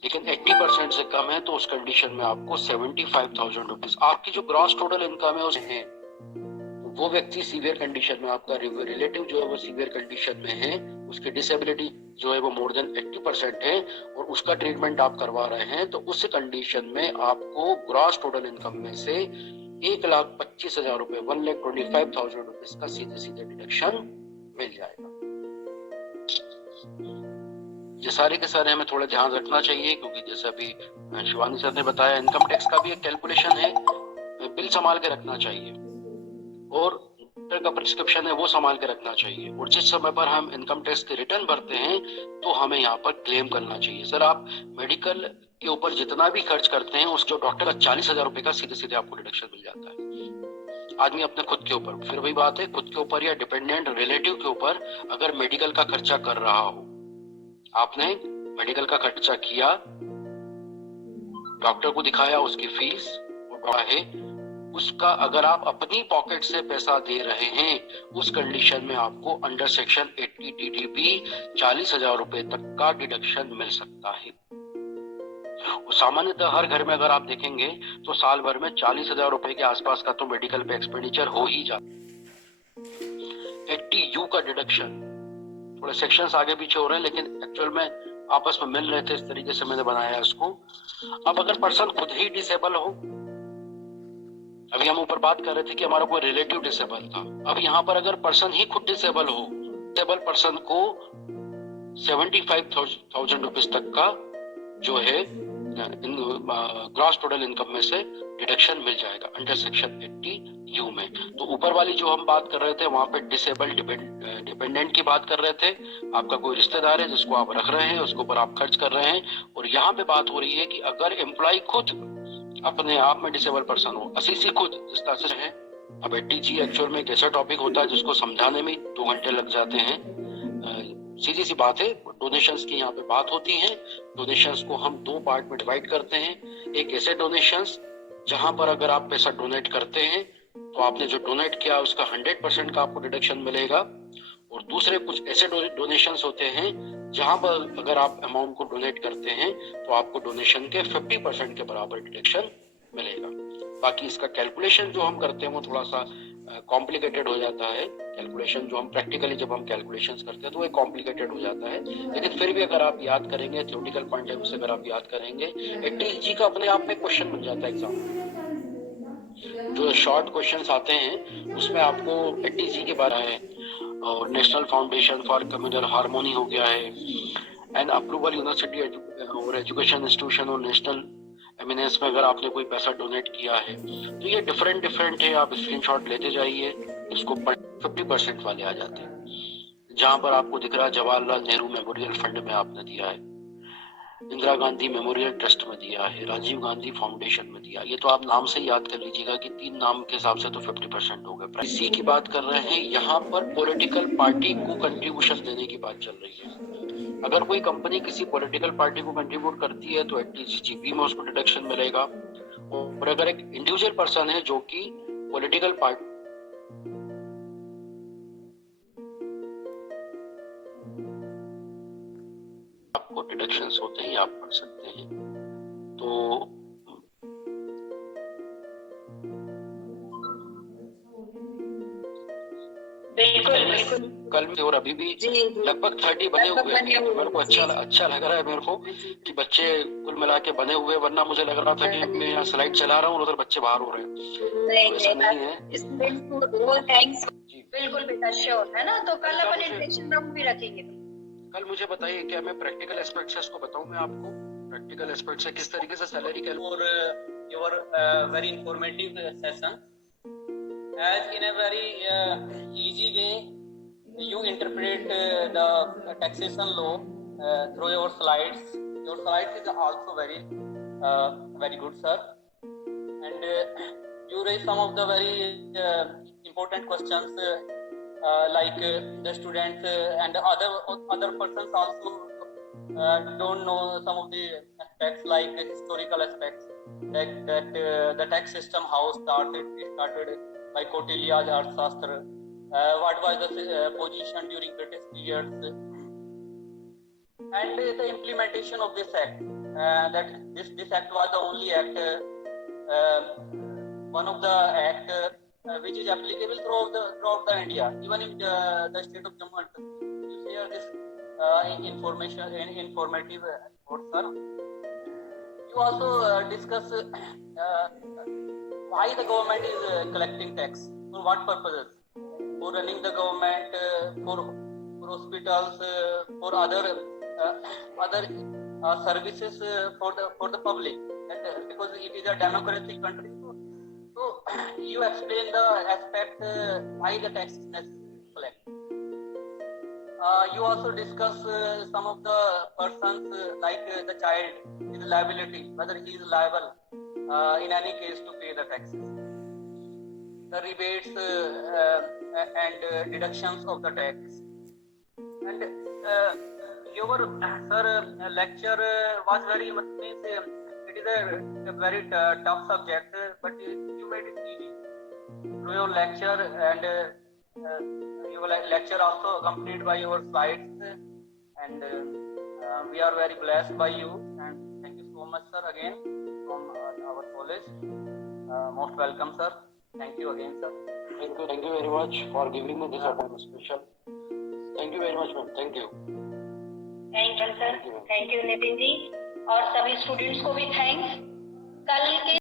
लेकिन 80% से कम है तो उस कंडीशन में आपको 75,000 रुपीज, आपकी जो ग्रॉस टोटल इनकम है उसमें है, वो व्यक्ति सीवियर कंडीशन में, आपका रिलेटिव जो है वो सीवियर कंडीशन में है, उसकी डिसेबिलिटी जो है वो मोर देन 80% है और उसका ट्रीटमेंट आप करवा रहे हैं, तो उस कंडीशन में आपको ग्रॉस टोटल इनकम में से 1,25,000 रुपए, 1,25,000 रुपीज का सीधे डिडक्शन मिल जाएगा। ये सारे के सारे हमें थोड़ा ध्यान रखना चाहिए, क्योंकि जैसे अभी शिवानी सर ने बताया, इनकम टैक्स का भी एक कैलकुलेशन है, बिल संभाल के रखना चाहिए। और डॉक्टर का प्रिस्क्रिप्शन है वो संभाल के रखना चाहिए, और जिस समय पर हम इनकम टैक्स के रिटर्न भरते हैं तो हमें यहाँ पर क्लेम करना चाहिए। सर आप मेडिकल के ऊपर जितना भी खर्च करते हैं उसको डॉक्टर का 40,000 रुपए का सीधे सीधे आपको डिडक्शन मिल जाता है। आदमी अपने खुद के ऊपर, फिर वही बात है, खुद के ऊपर या डिपेंडेंट रिलेटिव के ऊपर अगर मेडिकल का खर्चा कर रहा हो, आपने मेडिकल का खर्चा किया, डॉक्टर को दिखाया, उसकी फीस है, उसका अगर आप अपनी पॉकेट से पैसा दे रहे हैं, उस कंडीशन में आपको अंडर सेक्शन 80 DDP 40,000 रुपए तक का डिडक्शन मिल सकता है। सामान्यतः हर घर में अगर आप देखेंगे तो साल भर में 40,000 रुपए के आसपास का तो मेडिकल पे एक्सपेंडिचर हो ही जाता। 80U का डिडक्शन, थोड़े सेक्शंस आगे पीछे हो रहे हैं लेकिन एक्चुअल में आपस में मिल रहे थे, इस तरीके से मैंने बनाया इसको। अब अगर पर्सन खुद ही डिसेबल हो, अभी हम ऊपर बात कर रहे थे कि हमारा कोई रिलेटिव डिसेबल था, अब यहाँ पर अगर पर्सन ही खुद डिसेबल हो, डिसेबल पर्सन को 75,000 रुपीज तक का जो है ग्रॉस टोटल इनकम में से डिडक्शन मिल जाएगा अंडर सेक्शन 80U में। तो ऊपर वाली जो हम बात कर रहे थे वहां पे डिसेबल डिपेंडेंट की बात कर रहे थे, आपका कोई रिश्तेदार है जिसको आप रख रहे हैं, उसके ऊपर आप खर्च कर रहे हैं, और यहाँ पे बात हो रही है कि अगर एम्प्लॉय खुद अपने आप में डिसेबल पर्सन हो, असीसी खुद इस तरह से है। अब 80G एक्चुअल में एक ऐसा टॉपिक होता है जिसको समझाने में 2 घंटे लग जाते हैं। सीधी सी बात है, डोनेशंस की यहाँ पे बात होती है। डोनेशंस को हम 2 पार्ट में डिवाइड करते हैं। एक ऐसे डोनेशंस जहां पर अगर आप पैसा डोनेट करते हैं तो आपने जो डोनेट किया उसका 100% का आपको डिडक्शन मिलेगा, और दूसरे कुछ ऐसे डोनेशंस होते हैं जहां पर अगर आप अमाउंट को डोनेट करते हैं तो आपको डोनेशन के 50% के बराबर डिडक्शन मिलेगा। बाकी इसका कैलकुलेशन जो हम करते हैं वो थोड़ा सा कॉम्प्लिकेटेड हो जाता है। कैलकुलेशन जो हम प्रैक्टिकली जब हम कैलकुलेशंस करते हैं तो वो कॉम्प्लिकेटेड हो जाता है, लेकिन फिर भी अगर आप याद करेंगे, थ्योरेटिकल पॉइंट ऑफ व्यू से अगर आप याद करेंगे, 80G का अपने आप में क्वेश्चन बन जाता है एग्जाम में। जो शॉर्ट क्वेश्चंस आते हैं उसमें आपको 80G के बारे में, और national foundation for communal harmony हो गया है, एंड अप्रूवल यूनिवर्सिटी और एजुकेशन इंस्टीट्यूशन और नेशनल एमिनेंस में अगर आपने कोई पैसा डोनेट किया है तो ये डिफरेंट है। आप स्क्रीनशॉट लेते जाइए, इसको 50% वाले आ जाते हैं। जहां पर आपको दिख रहा है जवाहरलाल नेहरू मेमोरियल फंड में आपने दिया है, इंदिरा गांधी मेमोरियल ट्रस्ट में दिया है, राजीव गांधी फाउंडेशन में दिया, ये तो आप नाम से याद कर लीजिएगा कि 3 नाम के हिसाब से तो 50% हो गया। इसी की बात कर रहे हैं, यहाँ पर पॉलिटिकल पार्टी को कंट्रीब्यूशन देने की बात चल रही है। अगर कोई कंपनी किसी पॉलिटिकल पार्टी को कंट्रीब्यूट करती है तो 80G में उसको डिडक्शन मिलेगा, और अगर एक इंडिविजुअल पर्सन है जो कि पॉलिटिकल पार्टी आपको डिडक्शंस होते हैं, आप पढ़ सकते हैं। तो बिल्कुल कल में और अभी भी लगभग 30 बने हुए हैं। मेरे को अच्छा लग रहा है मेरे को कि बच्चे कुल मिला के बने हुए, वरना मुझे लग रहा था कि मैं यहाँ स्लाइड चला रहा हूँ और उधर बच्चे बाहर हो रहे हैं। तो ऐसा नहीं है। बिल्कुल बेटा, श्योर है ना। तो कल अपन इंटरेक्शन राउंड भी रखेंगे। कल मुझे बताइए, क्या मैं प्रैक्टिकल एस्पेक्ट्स इसको बताऊं मैं आपको, प्रैक्टिकल एस्पेक्ट्स है किस तरीके से सैलरी कैलकुलेट, और your very informative session, as in a very easy way you interpret the taxation law through your slides. Your slides is also very good, sir, and you raise some of the very important questions like the students and other persons also don't know some of the aspects like historical aspects, that the tax system how started by Kautilya's Arthashastra, what was the position during British periods, and the implementation of this act, that this act was the only act, one of the act which is applicable throughout the India, even in the state of Jammu and Kashmir. You share this informative report, sir. You also discuss why the government is collecting tax, for what purposes, for running the government, for hospitals, for other services for the public, because it is a democratic country. So you explain the aspect why the tax is necessary to collect. You also discuss some of the persons like the child, his liability, whether he is liable in any case to pay the taxes, the rebates and deductions of the tax. And your lecture was very means it is a very tough subject, but you made it easy through your lecture, and your lecture also accompanied by your slides, and we are very blessed by you, and thank you so much, sir, again from our college. Most welcome, sir. Thank you again, sir. Thank you very much for giving me this opportunity special. Thank you very much, ma'am. Thank you. Thank you sir, thank you Nitin ji, और सभी students को भी thanks. कल के